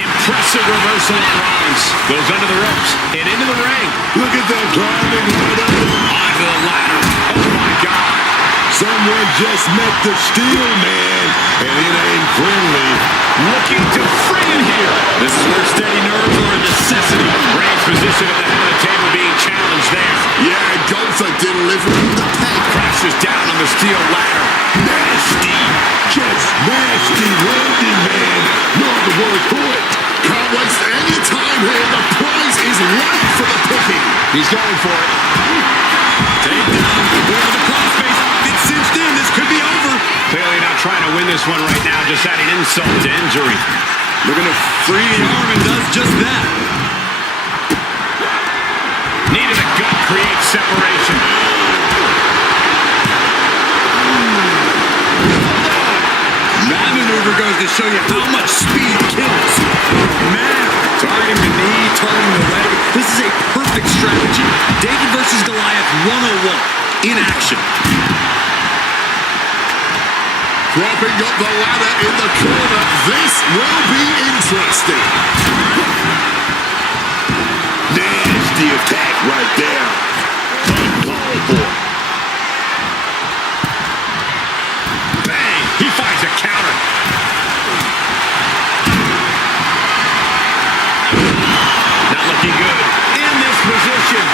Impressive reversal on Rollins. Goes under the ropes and into the ring. Look at that climbing ladder. Onto the ladder. Oh, my God. Someone just met the steel man, and it ain't friendly. Looking to free it here. This is where steady nerves are a necessity. Reigns' position at the head of the table being challenged there. Yeah, Gunther delivering the peg. Crashes down on the steel ladder. Nasty, just nasty landing, man. No other word for it. Can't waste any time here. The prize is right for the picking. He's going for it. Take down. Over the crossface. It's cinched in. This could be over. Clearly not trying to win this one right now, just adding insult to injury. Looking to free the arm and does just that. Knee to the gut creates separation. That maneuver goes to show you how much speed kills. Man, targeting the knee, targeting the leg. This is a perfect strategy. David versus Goliath 101 in action. Propping up the ladder in the corner. This will be interesting. Nasty attack right there. Uncalled for. Bang! He finds a counter. Not looking good. In this position.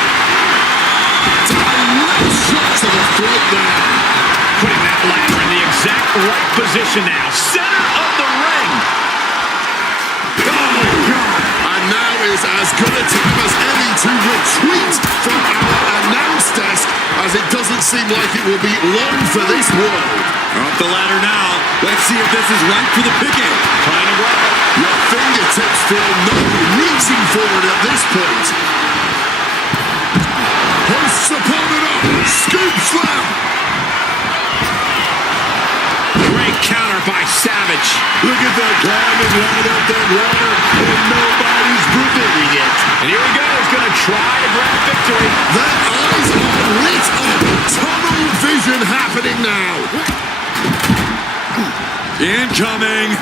Direct shot to the throat there. Putting that ladder in the exact right position now. Center of the ring. Oh my God. And now is as good a time as any to retreat from our announce desk, as it doesn't seem like it will be long for this world. Up the ladder now. Let's see if this is right for the picking. Trying to grab it. Your fingertips feel no reaching for it at this point. Hosts opponent up. Scoop slam. Great counter by Savage. Look at that climbing right up that ladder, and nobody's preventing it. And here we go. He's going to try to grab victory. Their eyes are lit up. Tunnel vision happening now. Incoming.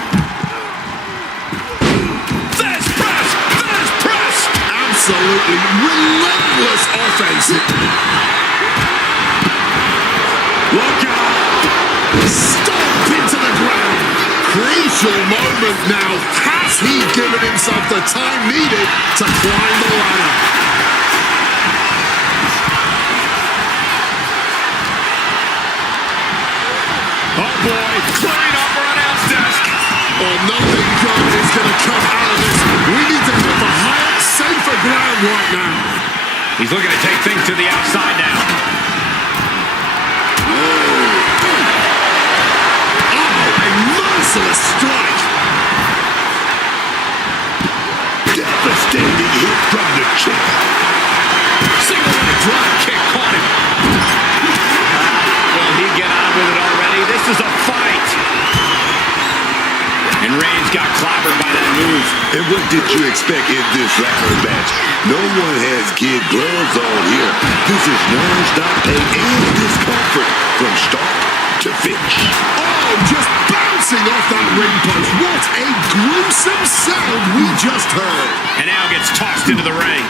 There's press. There's press. Absolutely relentless offense. Look out. Stomp into the ground. Crucial moment now. Has he given himself the time needed to climb the ladder? Oh boy, clearing up our announce desk. Oh, nothing good is going to come out of this. We need to hit the higher, safer ground right now. He's looking to take things to the outside now. merciless strike. Devastating hit from the chest. Single leg drop kick caught him. Will he get on with it already? This is a fight. And Reigns got clobbered by that move. And what did you expect in this ladder match? No one has kid gloves on here. This is non-stop pain and discomfort from start to finish. Oh, just bouncing off that ring post. What a gruesome sound we just heard. And now gets tossed into the ring.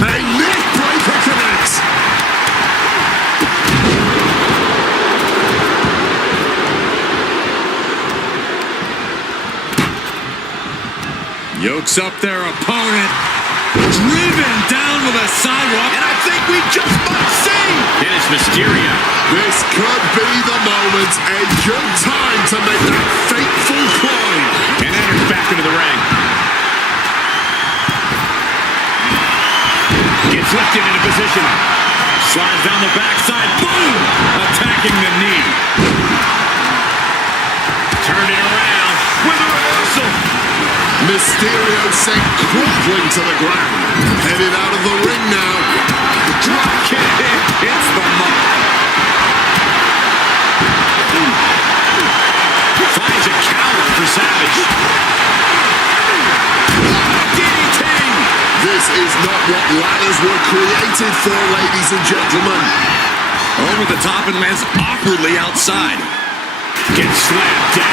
A neck breaker connects. Yokes up their opponent. Driven down with a sidewalk. And I think we just might see. It is Mysterio. This could be the moment. A good time to make that fateful climb. And enters back into the ring. Gets lifted into position. Slides down the backside. Boom! Attacking the knee. Turned it around with a reversal. Mysterio sent crumpling to the ground. Headed out of the ring now. Drop kick hits the mark. Finds a counter for Savage. DDT. This is not what ladders were created for, ladies and gentlemen. Over the top and lands awkwardly outside. Gets slammed down.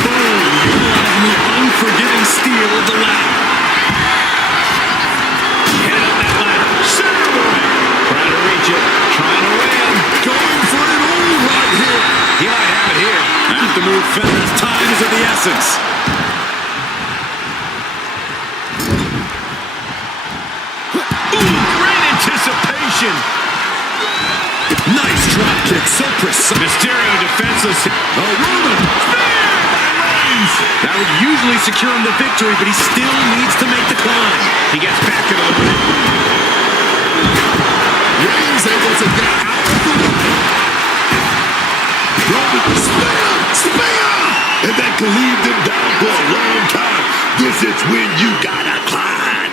Utilizing the unforgiving steel of the ladder. Headed up that ladder. Center of the ring. Trying to reach it. Trying to win. Going for it all right here. He might have it here. Have to move fast. Time is of the essence. Ooh, great anticipation. Nice drop kick. So precise. Mysterio defenseless. A Roman. That would usually secure him the victory, but he still needs to make the climb. He gets back into the ring. Reigns able to get out of the way. Roman spear! Spear! And that could leave them down for a long time. This is when you gotta climb.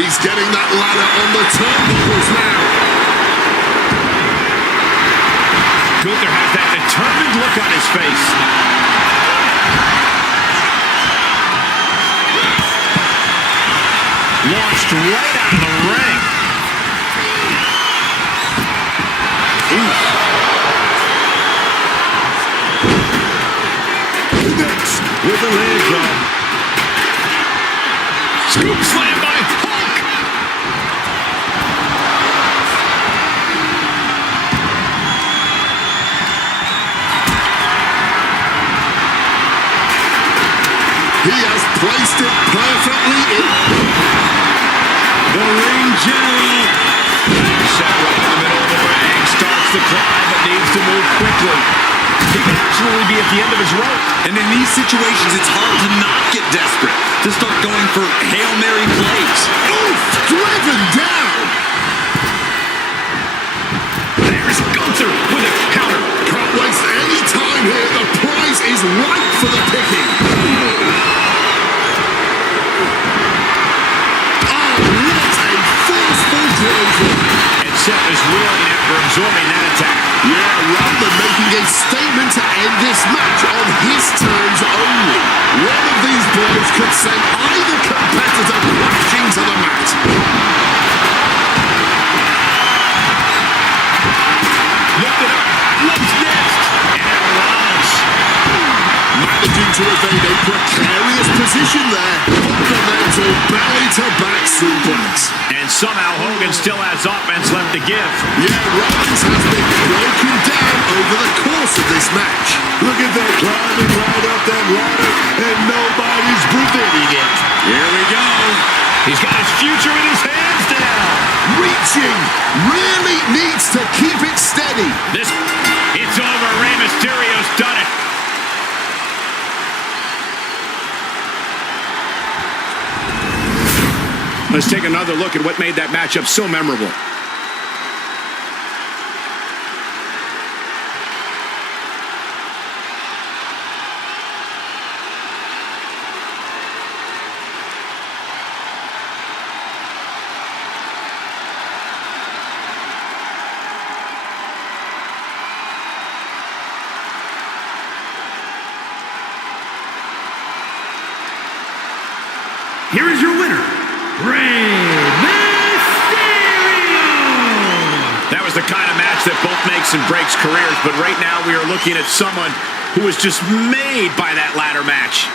He's getting that ladder on the turnbuckles now. Gunther has that determined look on his face. Launched right out of the ring. Connects with a leg drop. Scoop slam by Hulk. He has placed it perfectly in. The ring general. Set right in the middle of the ring. Starts the climb, but needs to move quickly. He could actually be at the end of his rope. And in these situations, it's hard to not get desperate, to start going for Hail Mary plays. Oof! Driven down! There's Gunther with a counter. Can't waste any time here. The prize is ripe for the picking. Oh, what a forceful closure. And Seth is reeling after absorbing that attack. Yeah, Roman making a statement to end this match on his terms only. One of these blows could send either competitor crashing to the mat. Lift it up. What's next? And Rollins. Managing to evade a precarious position there. Fundamental belly-to-back suplex. And somehow Hogan still has offense left to give. Yeah, Rollins has been broken down over the course of this match. Look at that climbing right up that ladder, and nobody's preventing it. Here we go. He's got his future in his hands now. Reaching, really needs to keep it steady. It's over. Rey Mysterio's done it. Let's take another look at what made that matchup so memorable. Here is your winner, Rey Mysterio! That was the kind of match that both makes and breaks careers, but right now we are looking at someone who was just made by that ladder match.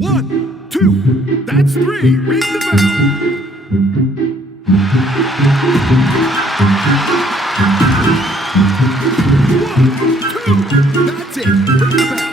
1, 2, that's 3. Ring the bell. That's it. Ring the bell.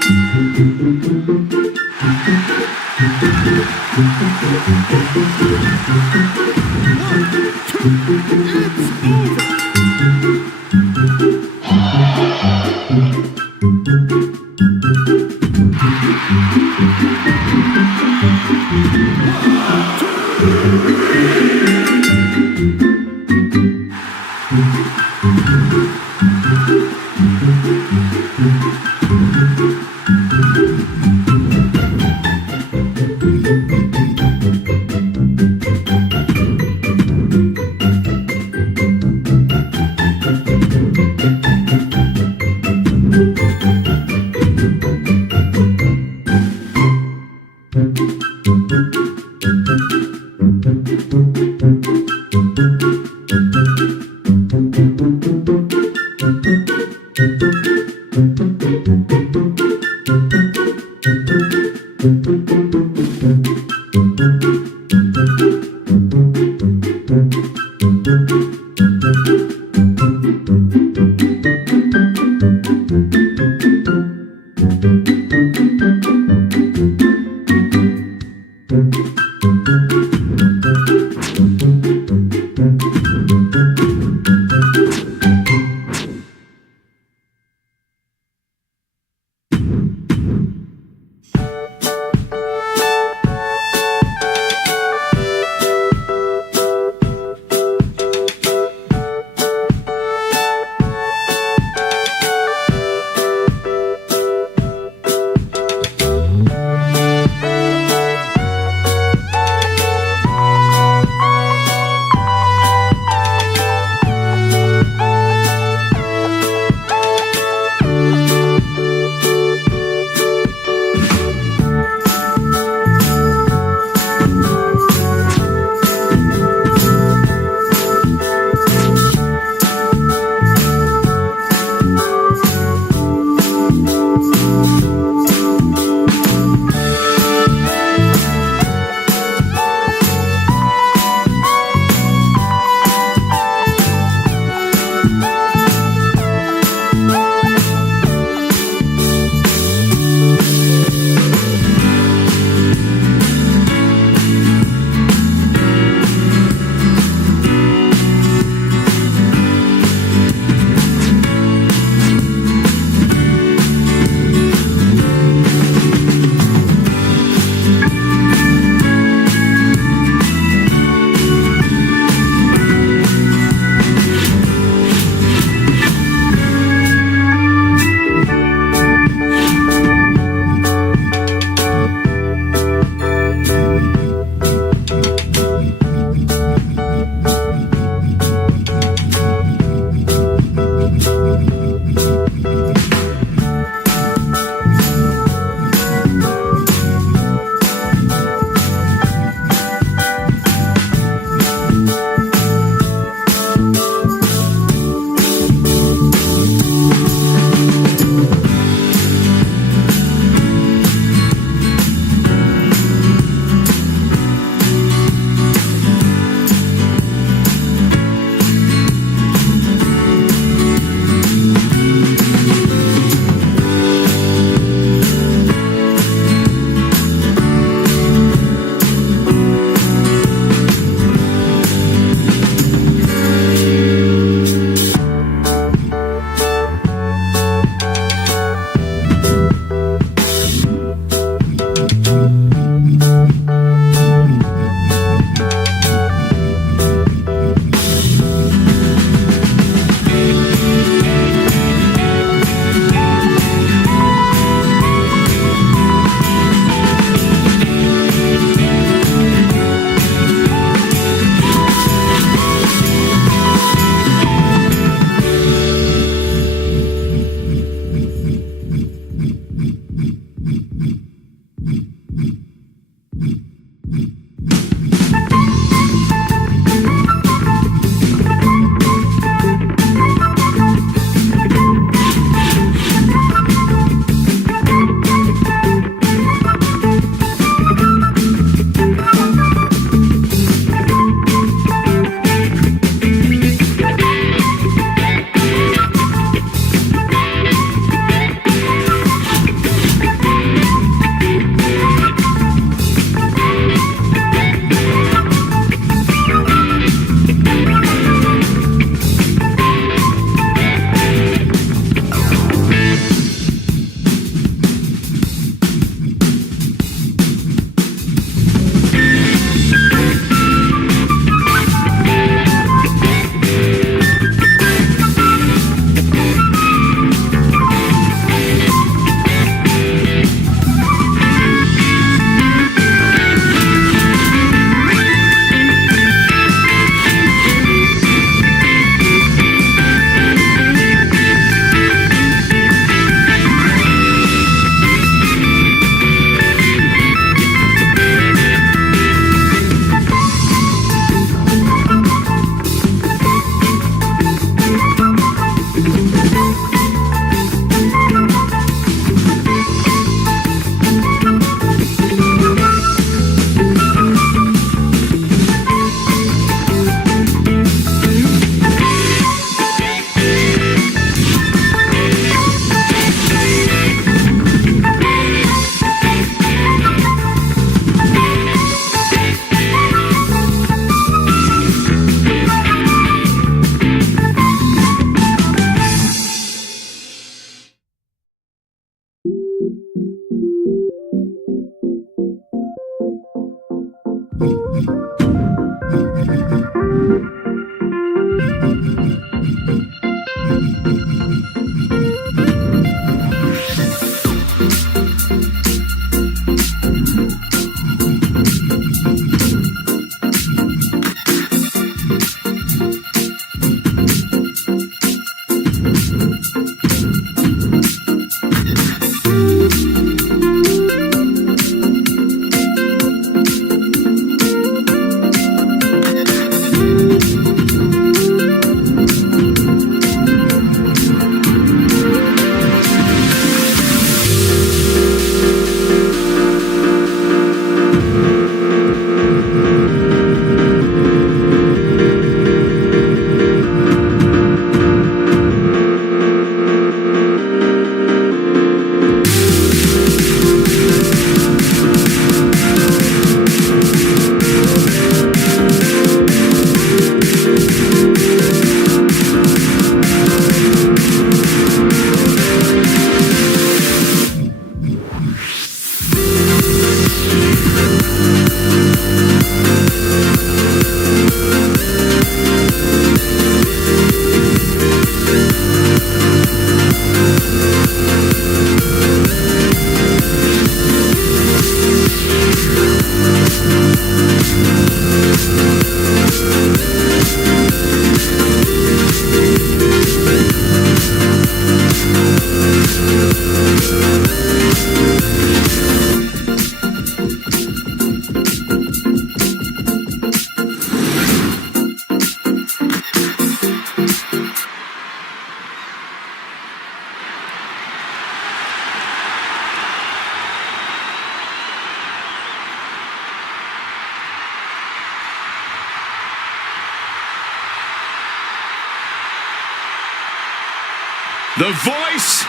The voice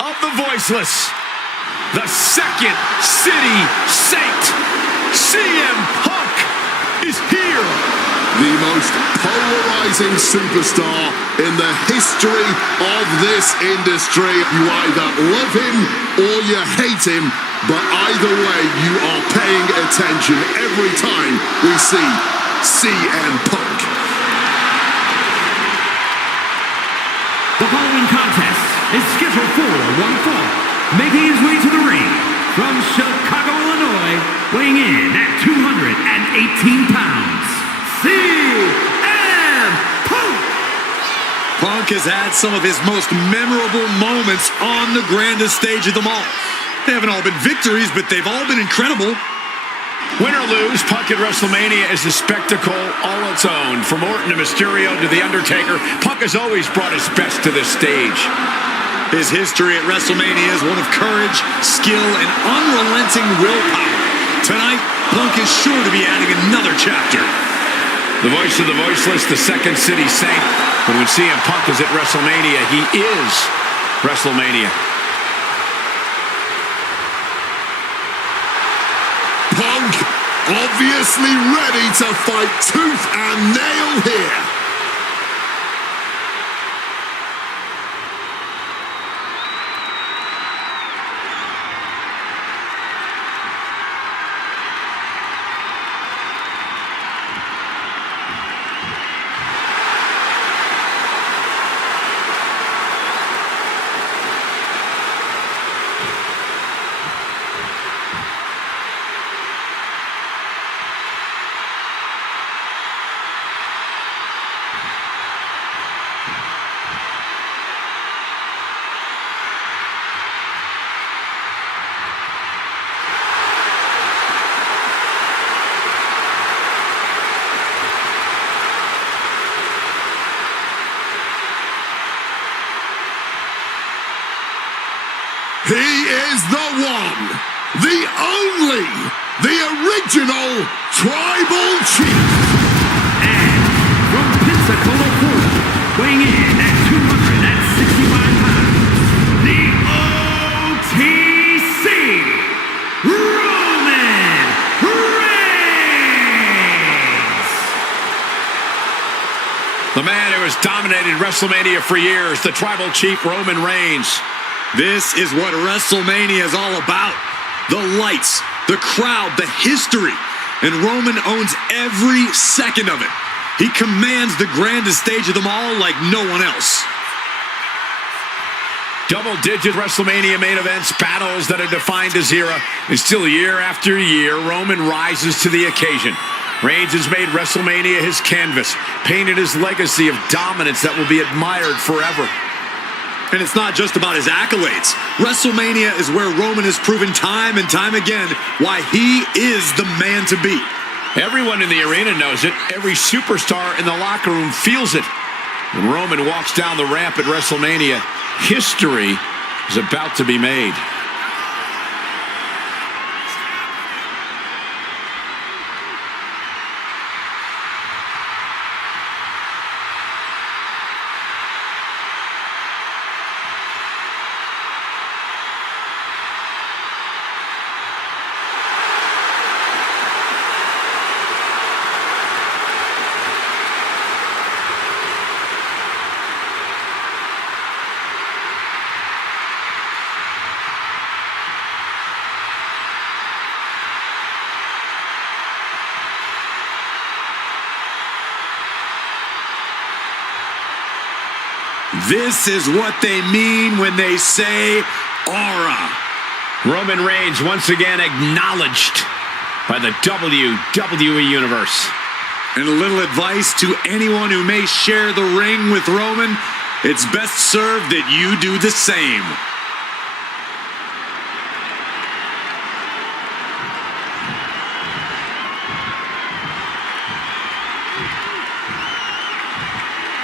of the voiceless, the Second City Saint, CM Punk is here. The most polarizing superstar in the history of this industry. You either love him or you hate him, but either way, you are paying attention every time we see CM Punk. The following contest is scheduled for one fall, making his way to the ring from Chicago, Illinois, weighing in at 218 pounds, CM Punk! Punk has had some of his most memorable moments on the grandest stage of them all. They haven't all been victories, but they've all been incredible. Win or lose, Punk at WrestleMania is a spectacle all its own. From Orton to Mysterio to The Undertaker, Punk has always brought his best to this stage. His history at WrestleMania is one of courage, skill, and unrelenting willpower. Tonight, Punk is sure to be adding another chapter. The voice of the voiceless, the Second City Saint. But when CM Punk is at WrestleMania, he is WrestleMania. Punk obviously ready to fight tooth and nail here. He is the one, the only, the original Tribal Chief. And from Pensacola, Florida, weighing in at 265 pounds, the OTC, Roman Reigns! The man who has dominated WrestleMania for years, the Tribal Chief Roman Reigns. This is what WrestleMania is all about. The lights, the crowd, the history. And Roman owns every second of it. He commands the grandest stage of them all like no one else. Double-digit WrestleMania main events, battles that have defined his era. And still year after year, Roman rises to the occasion. Reigns has made WrestleMania his canvas, painted his legacy of dominance that will be admired forever. And it's not just about his accolades. WrestleMania is where Roman has proven time and time again why he is the man to beat. Everyone in the arena knows it. Every superstar in the locker room feels it. When Roman walks down the ramp at WrestleMania, history is about to be made. This is what they mean when they say aura. Roman Reigns once again acknowledged by the WWE Universe. And a little advice to anyone who may share the ring with Roman, it's best served that you do the same.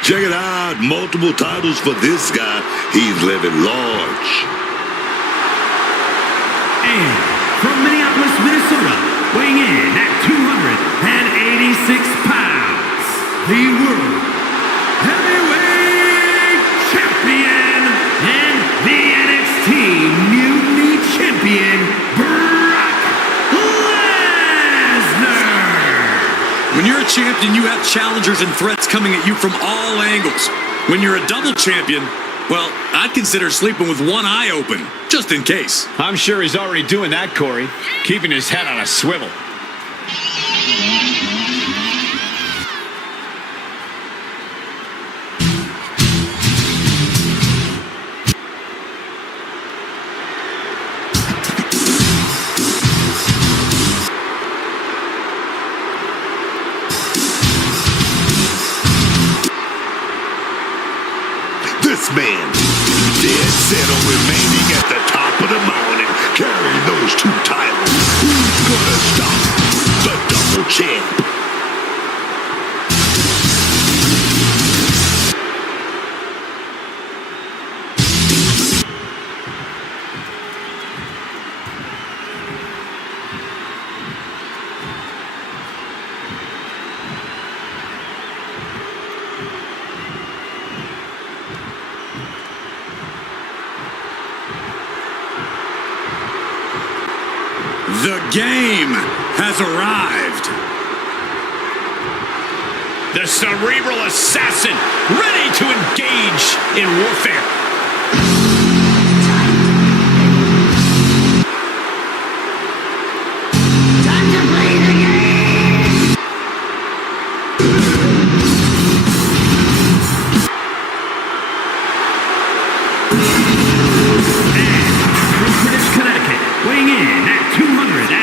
Check it out, multiple titles for this guy. He's living large. And from Minneapolis, Minnesota, weighing in at 286 pounds, the World Heavyweight Champion, champion, you have challengers and threats coming at you from all angles. When you're a double champion, well, I'd consider sleeping with one eye open, just in case. I'm sure he's already doing that, Corey, keeping his head on a swivel. This man, dead set on remaining at the top of the mountain, carrying those two titles. Who's gonna stop the double champ? The game has arrived. The cerebral assassin, ready to engage in warfare. Time to play the game. From Greenwich, Connecticut, weighing in at 255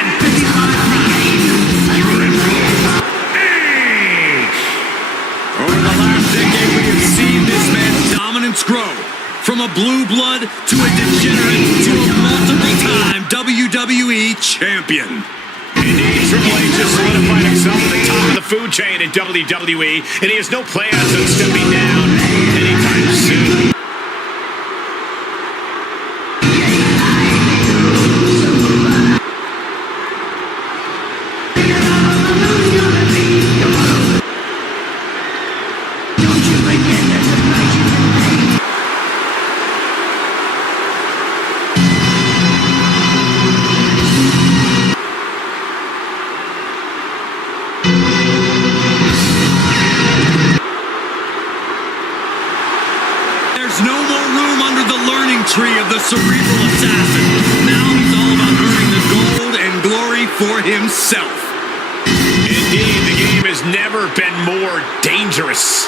pounds, Over the last decade, we have seen this man's dominance grow. From a blue blood to a degenerate to a multiple-time WWE champion. Indeed, Triple H has solidified himself at the top of the food chain in WWE, and he has no plans on stepping down anytime soon. There's no more room under the learning tree of the cerebral assassin. Now he's all about earning the gold and glory for himself. Indeed, the game has never been more dangerous.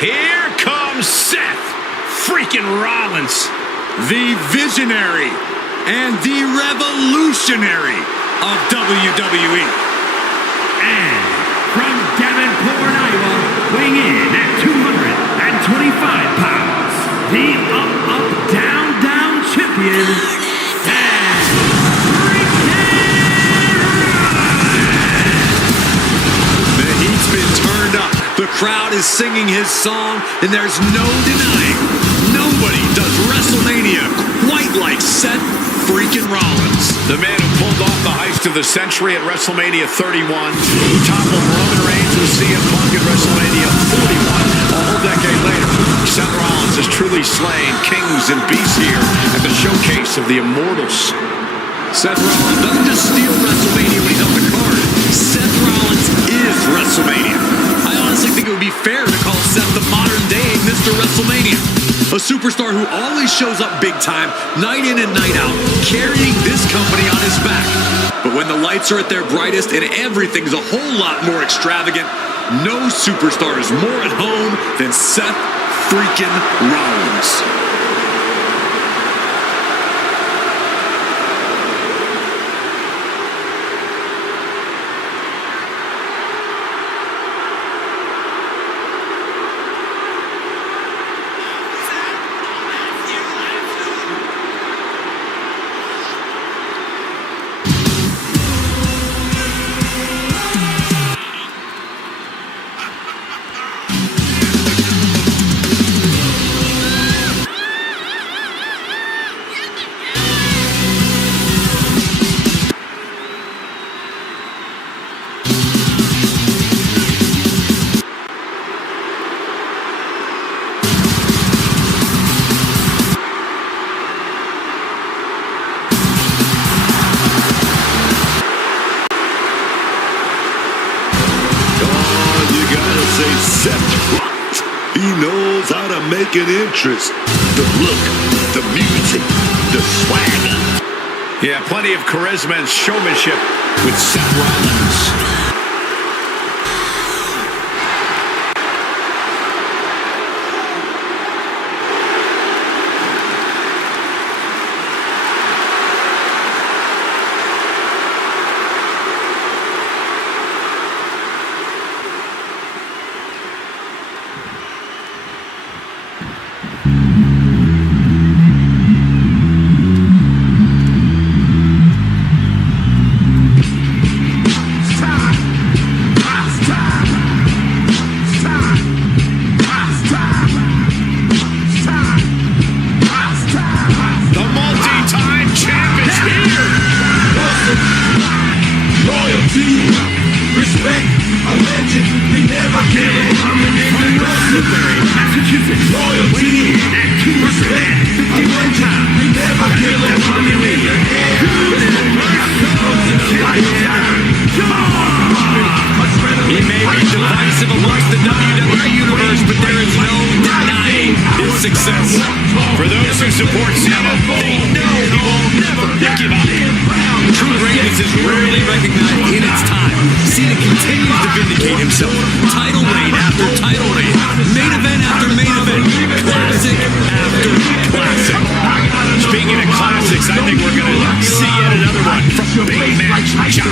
Here comes Seth freaking Rollins. The visionary and the revolutionary of WWE. and from Davenport, Iowa, weighing in at 225 pounds, the up, down, down champion, Seth The heat's been turned up. The crowd is singing his song, and there's no denying nobody does WrestleMania quite like Seth freaking Rollins. The man who pulled off the heist of the century at WrestleMania 31, who toppled Roman Reigns and CM Punk at WrestleMania 41. A whole decade later, Seth Rollins has truly slain kings and beasts here at the showcase of the Immortals. Seth Rollins doesn't just steal WrestleMania when he's on the card. Seth Rollins is WrestleMania. I honestly think it would be fair to call Seth the modern-day Mr. WrestleMania. A superstar who always shows up big time, night in and night out, carrying this company on his back. But when the lights are at their brightest and everything's a whole lot more extravagant, no superstar is more at home than Seth freaking Rollins. say Seth Rollins. He knows how to make an interest. The look, the music, the swagger. Yeah, plenty of charisma and showmanship with Seth Rollins. He may be divisive amongst the WWE Universe, but there is no denying his success. For those who support Cena, they know he will never give up. True greatness is rarely recognized in its time. Cena continues to vindicate himself. Title reign after title reign. Main event after main event. Classic after classic. Speaking of classics, I think we're going to see yet another one from Big Match John.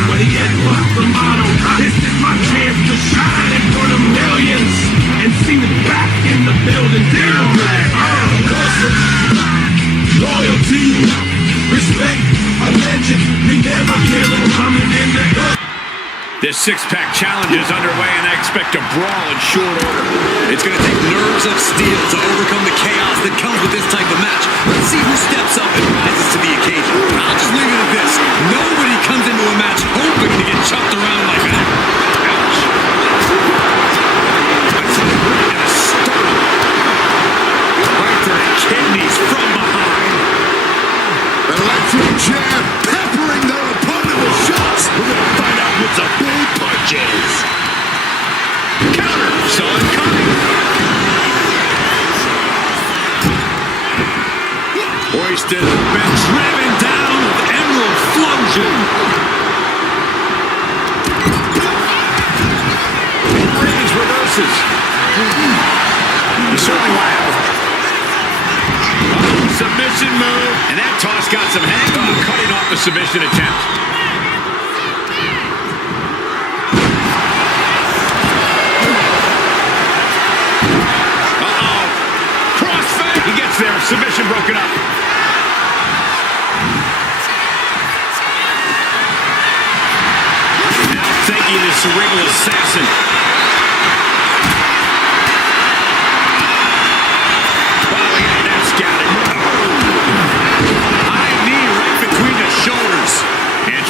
This is my chance to shine in front of millions and see me back in the building. Loyalty, respect, a legend. We never kill him coming in the door. This six-pack challenge is underway, and I expect a brawl in short order. It's going to take nerves of steel to overcome the chaos that comes with this type of match. Let's see who steps up and rises to the occasion. I'll just leave it at this. Nobody comes into a match hoping to get chucked around like that. Ouch. That's a right in the stomach. Right to the kidneys from behind. Electric jab, peppering their opponent with shots. We're going to find out what's a big punches. Counter. Saw it coming. Hoisted, been driven down with Emerald Flosion. Reigns reverses. He's certainly wild. Submission move. And that toss got some hang on, cutting off the submission attempt. Uh-oh. Crossfade. He gets there. Submission broken up. Now thanking the cerebral assassin.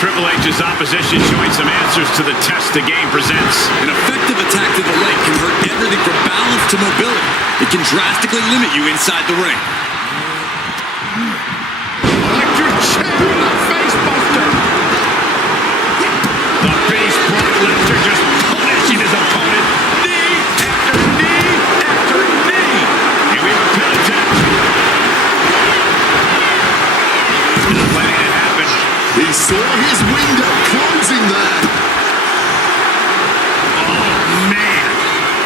Triple H's opposition showing some answers to the test the game presents. An effective attack to the leg can hurt everything from balance to mobility. It can drastically limit you inside the ring. Electric chair and a face buster. The base Brock Lesnar just punishing his opponent. Knee after knee after knee. And we have a pin attempt. Just letting it happen. He saw his window closing there. Oh, man.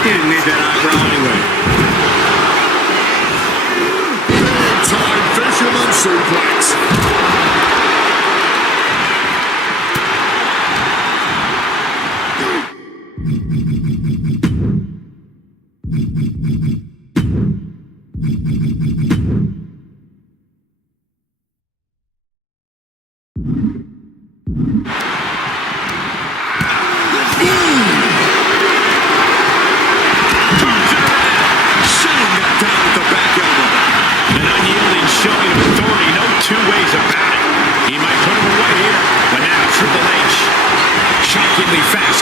He didn't need that eyebrow anyway. Big-time fisherman suplex.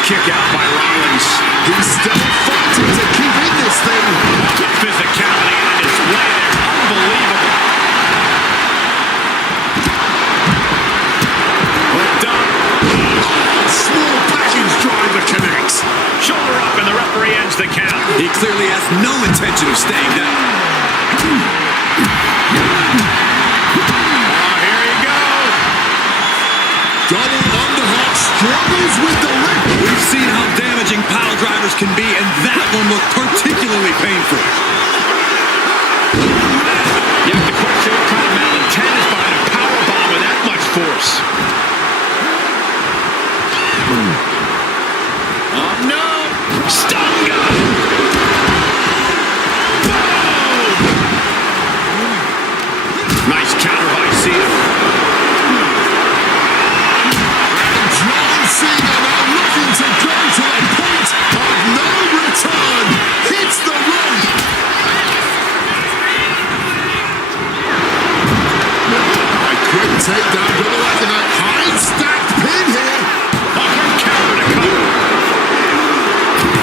Kick out by Rollins. He's still fighting to keep in this thing. Physicality on display there. Unbelievable. Lift up. Small package driver connects. Shoulder up, and the referee ends There's the count. He clearly has no intention of staying down. Here you go. Double underhook, struggles with the rip. We've seen how damaging pile drivers can be, and that one looked particularly painful. You have to question what kind of malintent is behind a powerbomb with that much force. Oh, no. Stun gun. Nice counter by Cena. And John Cena now looking to go to a point of no return. Hits the rope. A quick takedown, double leg, and a high stacked pin here. Counter to cover.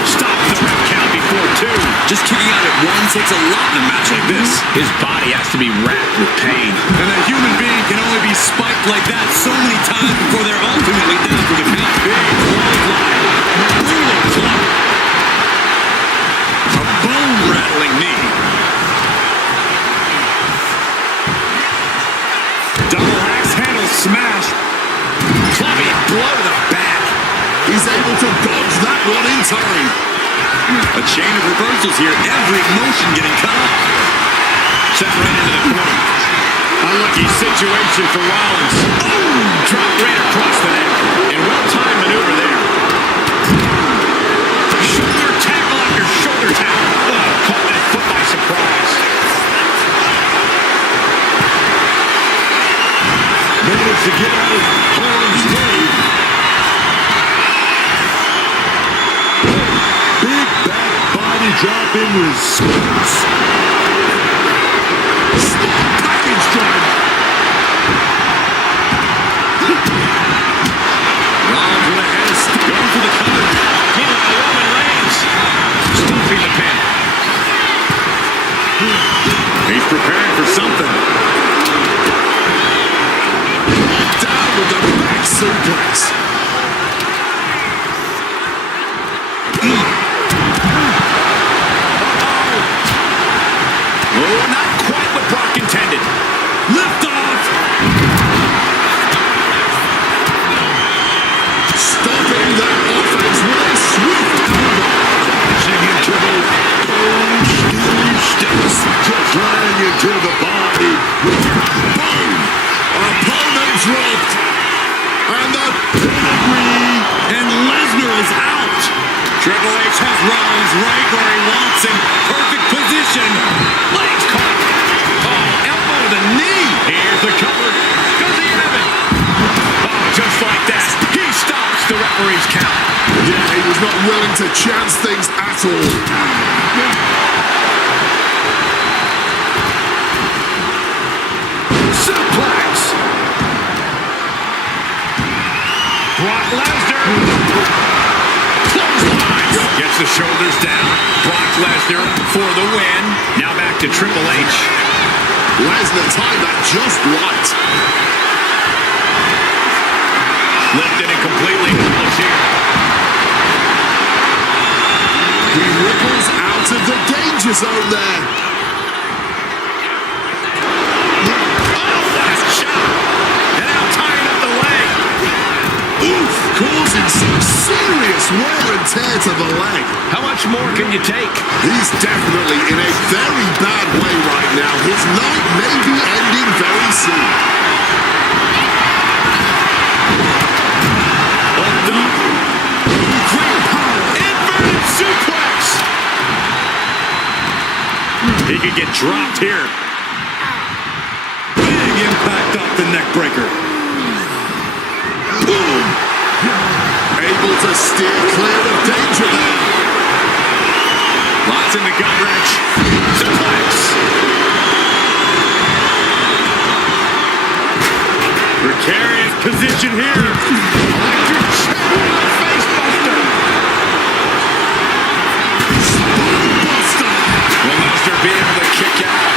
Stop the rep count before two. Just kicking out at one takes a lot in a match like this. His body has to be racked with pain. And a human being can only be spiked like that so many times before they're ultimately down for the count. Big clothesline. Brutal club. A bone-rattling knee. Double axe handle smash. Clubbing blow to the back. He's able to dodge that one in time. A chain of reversals here. Every motion getting cut off. Sent right into the corner. Unlucky situation for Rollins. Oh! Dropped right across the neck. And well-timed maneuver there. Shoulder tackle after shoulder tackle. Oh, caught that foot by surprise. Managed to get out of harm's way. Big back body drop in response. Small package drive. Rollins with a head of steam. Going for the cover. Meanwhile, Roman Reigns stuffing the pin. He's preparing for something. Down with the back suplex. Oh, not quite what Brock intended. Lift off. Stopping that offense with a swift elbow. Crashing into the steel steps. Just lying into the body. Boom! Opponent dropped. And the pedigree. And Lesnar is out. Triple H has Rollins right where he wants him. Perfect position. Legs caught. Oh, elbow to the knee. Here's the cover. Does he have it? Oh, just like that. He stops the referee's count. Yeah, he was not willing to chance things at all. Suplex. Brock Lesnar. Clothesline. Gets the shoulders down. Brock Lesnar for the win. Now back to Triple H. Lesnar timed that just right. Lifted and completely helpless here. He ripples out of the danger zone there. Oh, last shot. And now tying up the leg. Oof, causing some serious wear and tear to the leg. How much more can you take? He's definitely in a very bad way right now. His night may be ending very soon. Inverted suplex. He could get dropped here. Big impact off the neck breaker. Boom! Able to steer clear of danger there. Lots in the gut wrench. Suplex. Precarious position here. Electric chair. Face buster. Buster. Will Lesnar be able to kick out?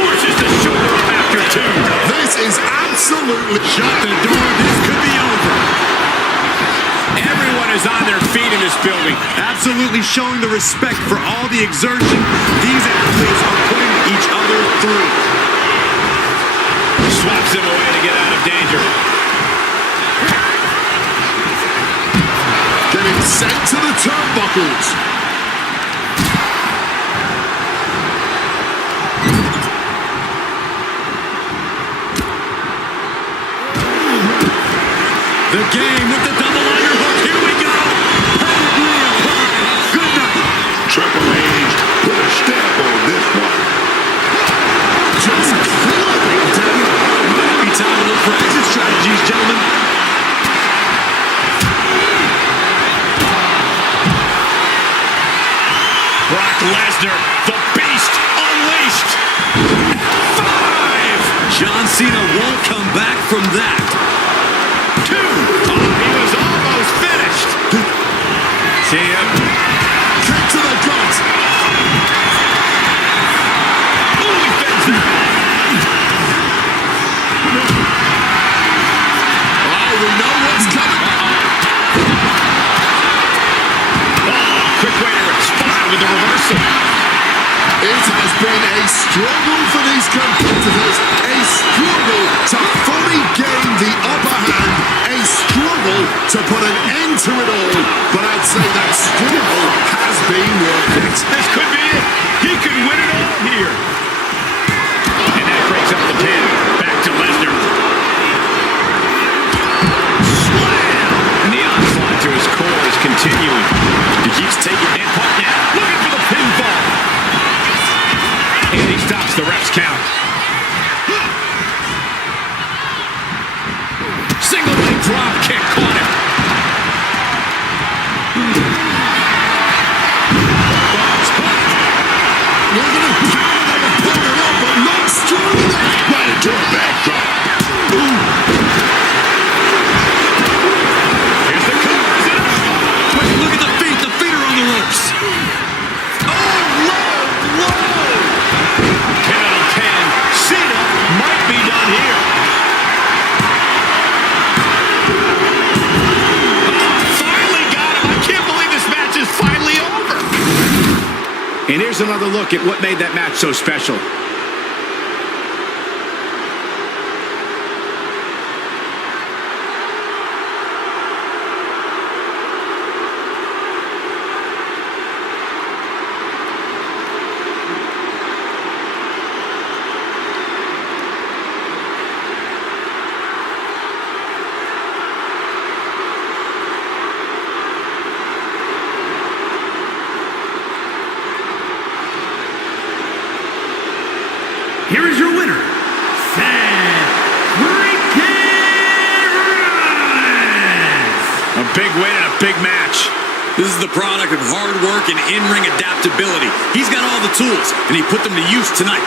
Forces the shoulder up after two. This is absolutely Shut the door. This could be over. Everyone is on their feet in this building. Absolutely showing the respect for all the exertion these athletes are putting each other through. Swaps him away to get out of danger. Getting sent to the turnbuckles. The game with the double underhook. Here we go. Good night. Triple H put a stamp on this one. Just flooding down. Might be time to look for exit strategies, gentlemen. Brock Lesnar, the beast, unleashed. 5. John Cena won't come back from that. 2. Oh, he was almost finished. See him. Kick to the gut. Ooh, he bends that. Oh, we know what's coming. Oh, quick way to respond with the reversal. It has been a struggle for these competitors. A struggle to fully gain the upper hand. A struggle to put an end to it all. But I'd say that struggle has been worth it. This could be it. He could win it all here. And that breaks up the pin. Back to Lesnar. Slam! And the onslaught to his core is continuing. He keeps taking it. Now, looking for the pinfall. And he stops the ref's count. Single leg drop kick caught him. We're going to power that opponent up, but not strong enough. Right into a backdrop. Here's the cover. Is it up? Wait, look at the feet. The feet are on the ropes. Oh, low. 10 out of 10. Cena might be done here. Finally got him. I can't believe this match is finally over. And here's another look at what made that match so special. Here is your winner, Seth freaking Rollins. A big win and a big match. This is the product of hard work and in-ring adaptability. He's got all the tools, and he put them to use tonight.